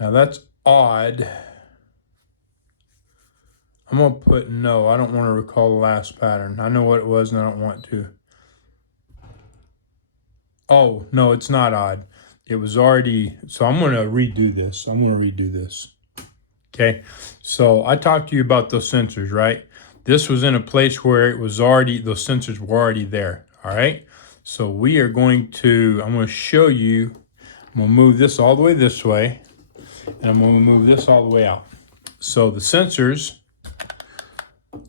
Now that's odd. I'm going to put no. I don't want to recall the last pattern. I know what it was and I don't want to. Oh, no, it's not odd. It was already, so I'm going to redo this. Okay, so I talked to you about those sensors, right? This was in a place where it was already, those sensors were already there, all right? So we are going to, I'm going to show you, I'm going to move this all the way this way, and I'm going to move this all the way out. So the sensors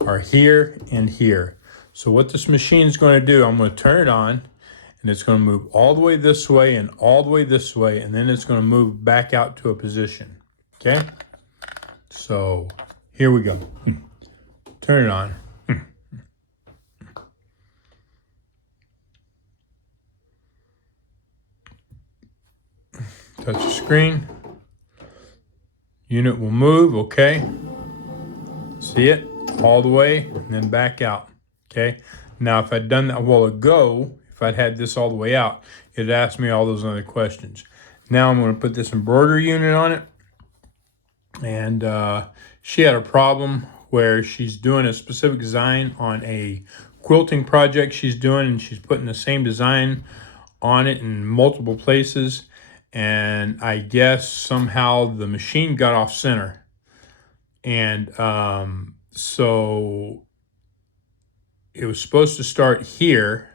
are here and here. So what this machine is going to do, I'm going to turn it on, and it's going to move all the way this way and all the way this way, and then it's going to move back out to a position, okay? So here we go. Turn it on. Touch the screen. Unit will move, okay? See it? All the way and then back out, okay? Now if I'd done that a while ago, if I'd had this all the way out, it'd ask me all those other questions. Now I'm going to put this embroidery unit on it. And she had a problem where she's doing a specific design on a quilting project she's doing, and she's putting the same design on it in multiple places, and I guess somehow the machine got off center, and so it was supposed to start here,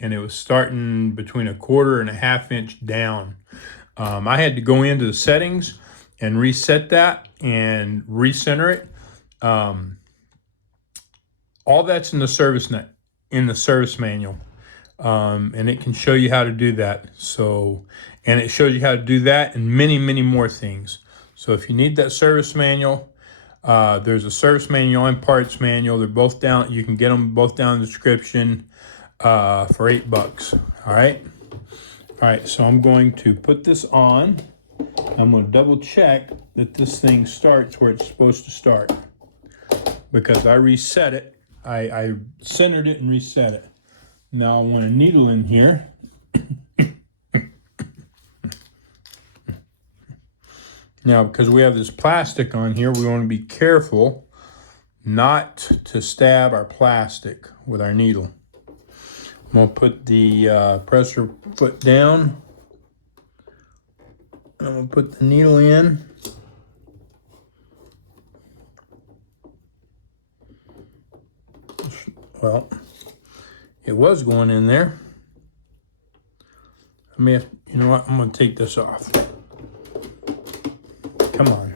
and it was starting between 1/4 and 1/2 inch down. I had to go into the settings and reset that and recenter it. All that's in the service manual, and it can show you how to do that. So, and it shows you how to do that and many, many more things. So if you need that service manual, there's a service manual and parts manual. They're both down. You can get them both down in the description for $8. All right. All right. So I'm going to put this on. I'm going to double check that this thing starts where it's supposed to start, because I reset it. I centered it and reset it. Now I want a needle in here. Now, because we have this plastic on here, we want to be careful not to stab our plastic with our needle. I'm going to put the presser foot down. I'm going to put the needle in. Well, it was going in there. I may have, you know what, I'm going to take this off. Come on.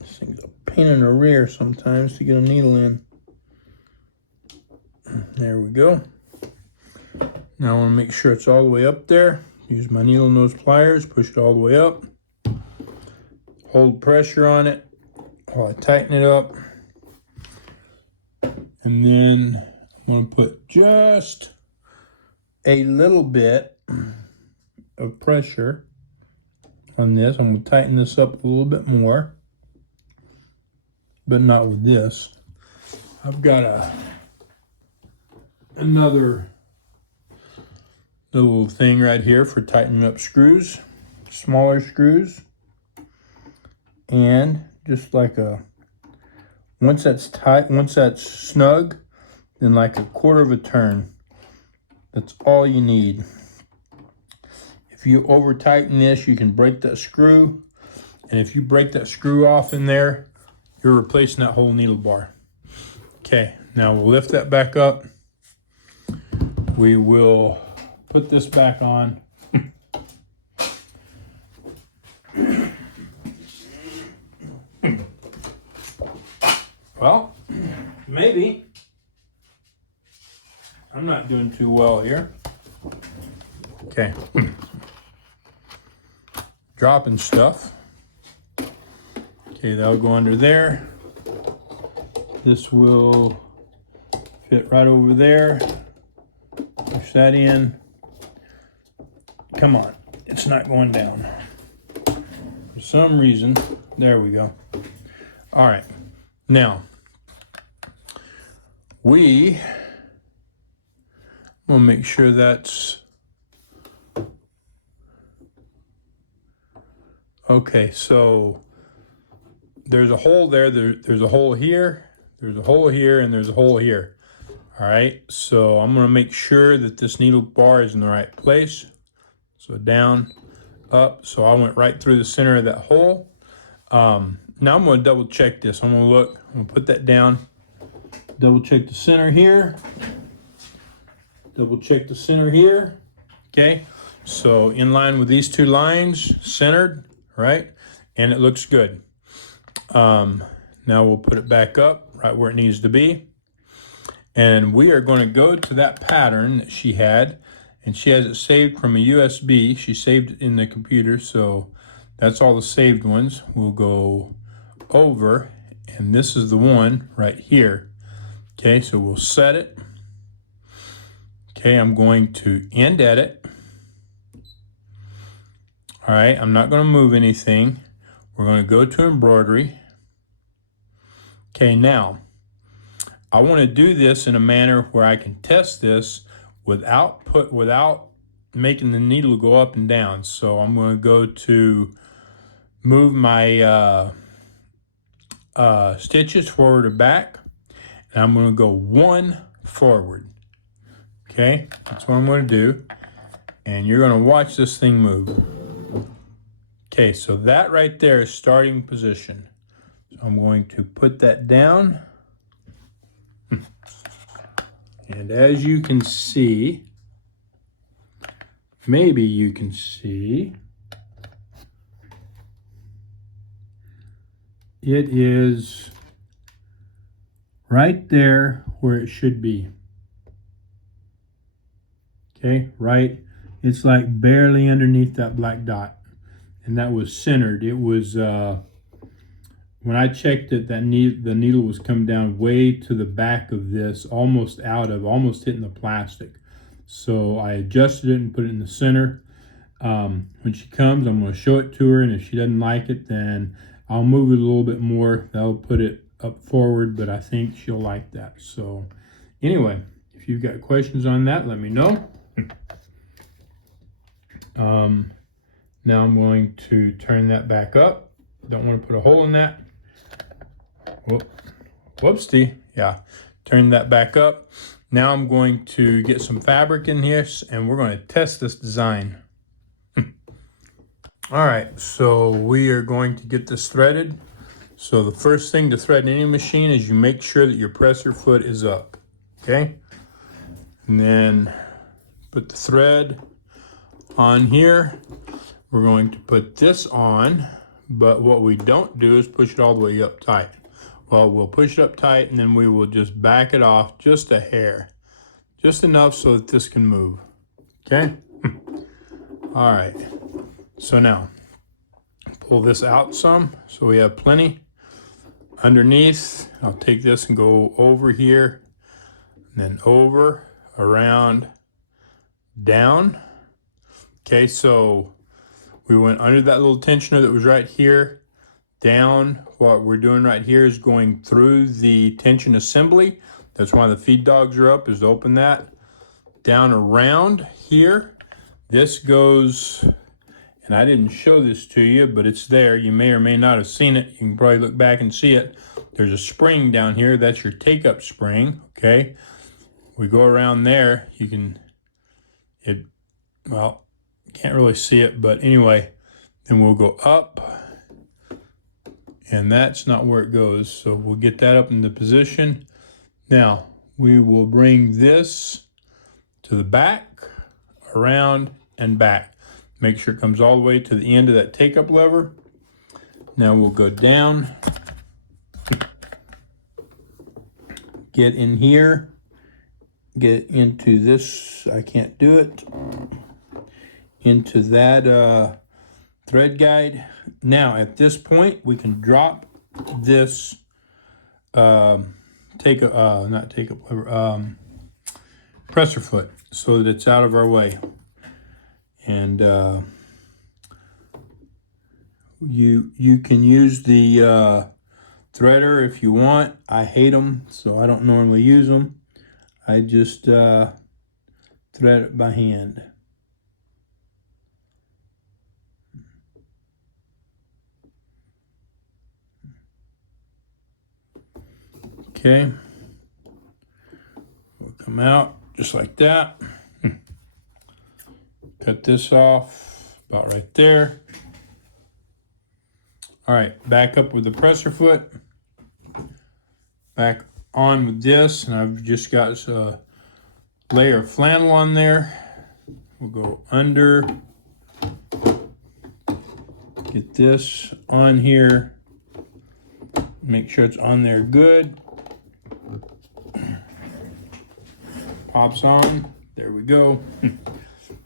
This thing's a pain in the rear sometimes to get a needle in. There we go. Now I want to make sure it's all the way up there. Use my needle nose pliers, push it all the way up. Hold pressure on it while I tighten it up. And then I'm going to put just a little bit of pressure on this. I'm going to tighten this up a little bit more, but not with this. I've got another little thing right here for tightening up screws, smaller screws. And just like once that's tight, once that's snug, then like 1/4 of a turn. That's all you need. If you over tighten this, you can break that screw. And if you break that screw off in there, you're replacing that whole needle bar. Okay, now we'll lift that back up. We will put this back on. Well, maybe. I'm not doing too well here. Okay. Dropping stuff. Okay, that'll go under there. This will fit right over there. Push that in. Come on, it's not going down. For some reason, there we go. All right, now, I'm gonna make sure that's, okay, so there's a hole there, there's a hole here, there's a hole here, and there's a hole here. All right, so I'm gonna make sure that this needle bar is in the right place. So down, up, so I went right through the center of that hole. Now I'm gonna double check this. I'm gonna put that down, double check the center here, double check the center here, okay? So in line with these two lines, centered, right? And it looks good. Now we'll put it back up right where it needs to be. And we are going to go to that pattern that she had, and she has it saved from a USB. She saved it in the computer, so that's all the saved ones. We'll go over, and this is the one right here. Okay, so we'll set it. Okay, I'm going to end edit. All right, I'm not going to move anything. We're going to go to embroidery. Okay, now I want to do this in a manner where I can test this without making the needle go up and down. So I'm going to go to move my stitches forward or back, and I'm going to go one forward. Okay, that's what I'm going to do, and you're going to watch this thing move. Okay, so that right there is starting position. So I'm going to put that down. And as you can see, maybe you can see, it is right there where it should be. Okay, right, it's like barely underneath that black dot. And that was centered. It was, when I checked it, the needle was coming down way to the back of this, almost hitting the plastic. So I adjusted it and put it in the center. When she comes, I'm going to show it to her, and if she doesn't like it, then I'll move it a little bit more. That'll put it up forward, but I think she'll like that. So anyway, if you've got questions on that, let me know. Now I'm going to turn that back up. Don't want to put a hole in that. Whoopsie. Yeah, turn that back up. Now I'm going to get some fabric in here, and we're going to test this design. All right, so we are going to get this threaded. So the first thing to thread any machine is you make sure that your presser foot is up, okay? And then put the thread on here. We're going to put this on, but what we don't do is push it all the way up tight. Well, we'll push it up tight, and then we will just back it off just a hair, just enough so that this can move, okay? All right, so now pull this out some so we have plenty. Underneath, I'll take this and go over here, and then over, around, down. Okay, so we went under that little tensioner that was right here, down. What we're doing right here is going through the tension assembly. That's why the feed dogs are up, is to open that. Down around here. This goes, and I didn't show this to you, but it's there. You may or may not have seen it. You can probably look back and see it. There's a spring down here. That's your take-up spring, okay? We go around there. You can, well, can't really see it, but anyway, then we'll go up, and that's not where it goes. So we'll get that up into position. Now we will bring this to the back, around, and back. Make sure it comes all the way to the end of that take-up lever. Now we'll go down. get in here, get into this, I can't do it, into that thread guide. Now at this point we can drop this presser foot so that it's out of our way. And you can use the threader if you want. I hate them, so I don't normally use them. I just thread it by hand. Okay, we'll come out just like that. Cut this off about right there. All right, back up with the presser foot. Back on with this, and I've just got a layer of flannel on there. We'll go under, get this on here, make sure it's on there good. Pops on, there we go.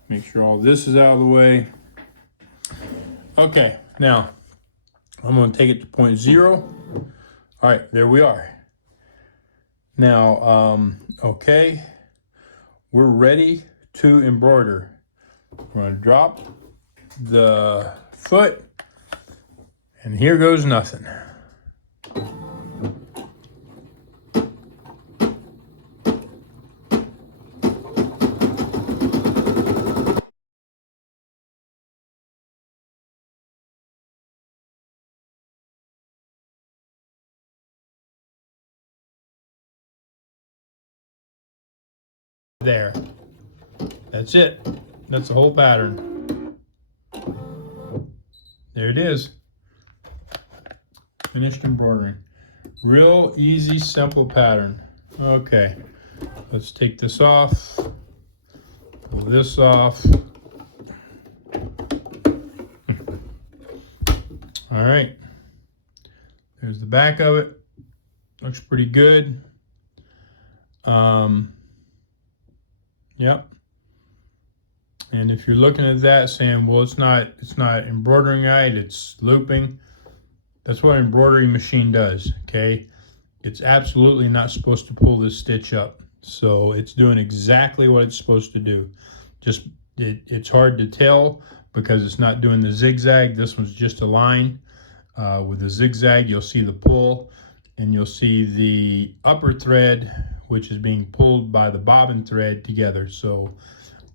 Make sure all this is out of the way. Okay, now I'm going to take it to 0.0. All right, there we are. Now, okay, we're ready to embroider. We're going to drop the foot, and here goes nothing. There. That's it. That's the whole pattern. There it is. Finished embroidering. Real easy, simple pattern. Okay. Let's take this off. Pull this off. All right. There's the back of it. Looks pretty good. Yep. And if you're looking at that saying, well, it's not embroidering right, it's looping. That's what an embroidery machine does, okay? It's absolutely not supposed to pull this stitch up. So it's doing exactly what it's supposed to do. Just, it's hard to tell because it's not doing the zigzag. This one's just a line. With the zigzag, you'll see the pull, and you'll see the upper thread, which is being pulled by the bobbin thread together. So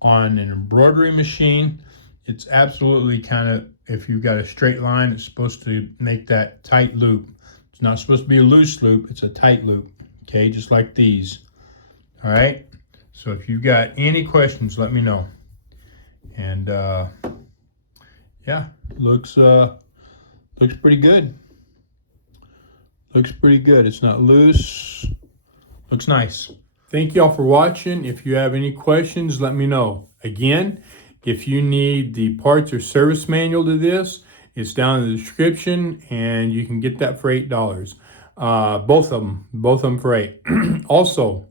on an embroidery machine, it's absolutely kind of, if you've got a straight line, it's supposed to make that tight loop. It's not supposed to be a loose loop, it's a tight loop, okay, just like these. All right, so if you've got any questions, let me know. And yeah, looks pretty good. Looks pretty good. It's not loose. Looks nice. Thank y'all for watching. If you have any questions, let me know. Again, if you need the parts or service manual to this, it's down in the description, and you can get that for $8. Both of them for $8. Also,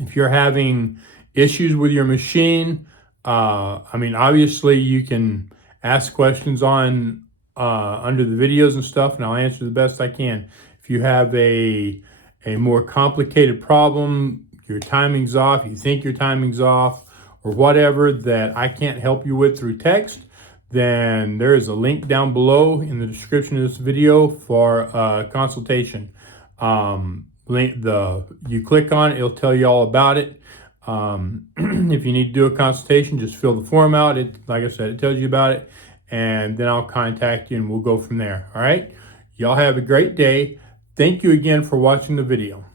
if you're having issues with your machine, I mean, obviously you can ask questions on under the videos and stuff, and I'll answer the best I can. If you have a more complicated problem, your timing's off, you think your timing's off, or whatever that I can't help you with through text, then there is a link down below in the description of this video for a consultation. You click on it, it'll tell you all about it. If you need to do a consultation, just fill the form out. Like I said, it tells you about it, and then I'll contact you and we'll go from there. All right, y'all have a great day. Thank you again for watching the video.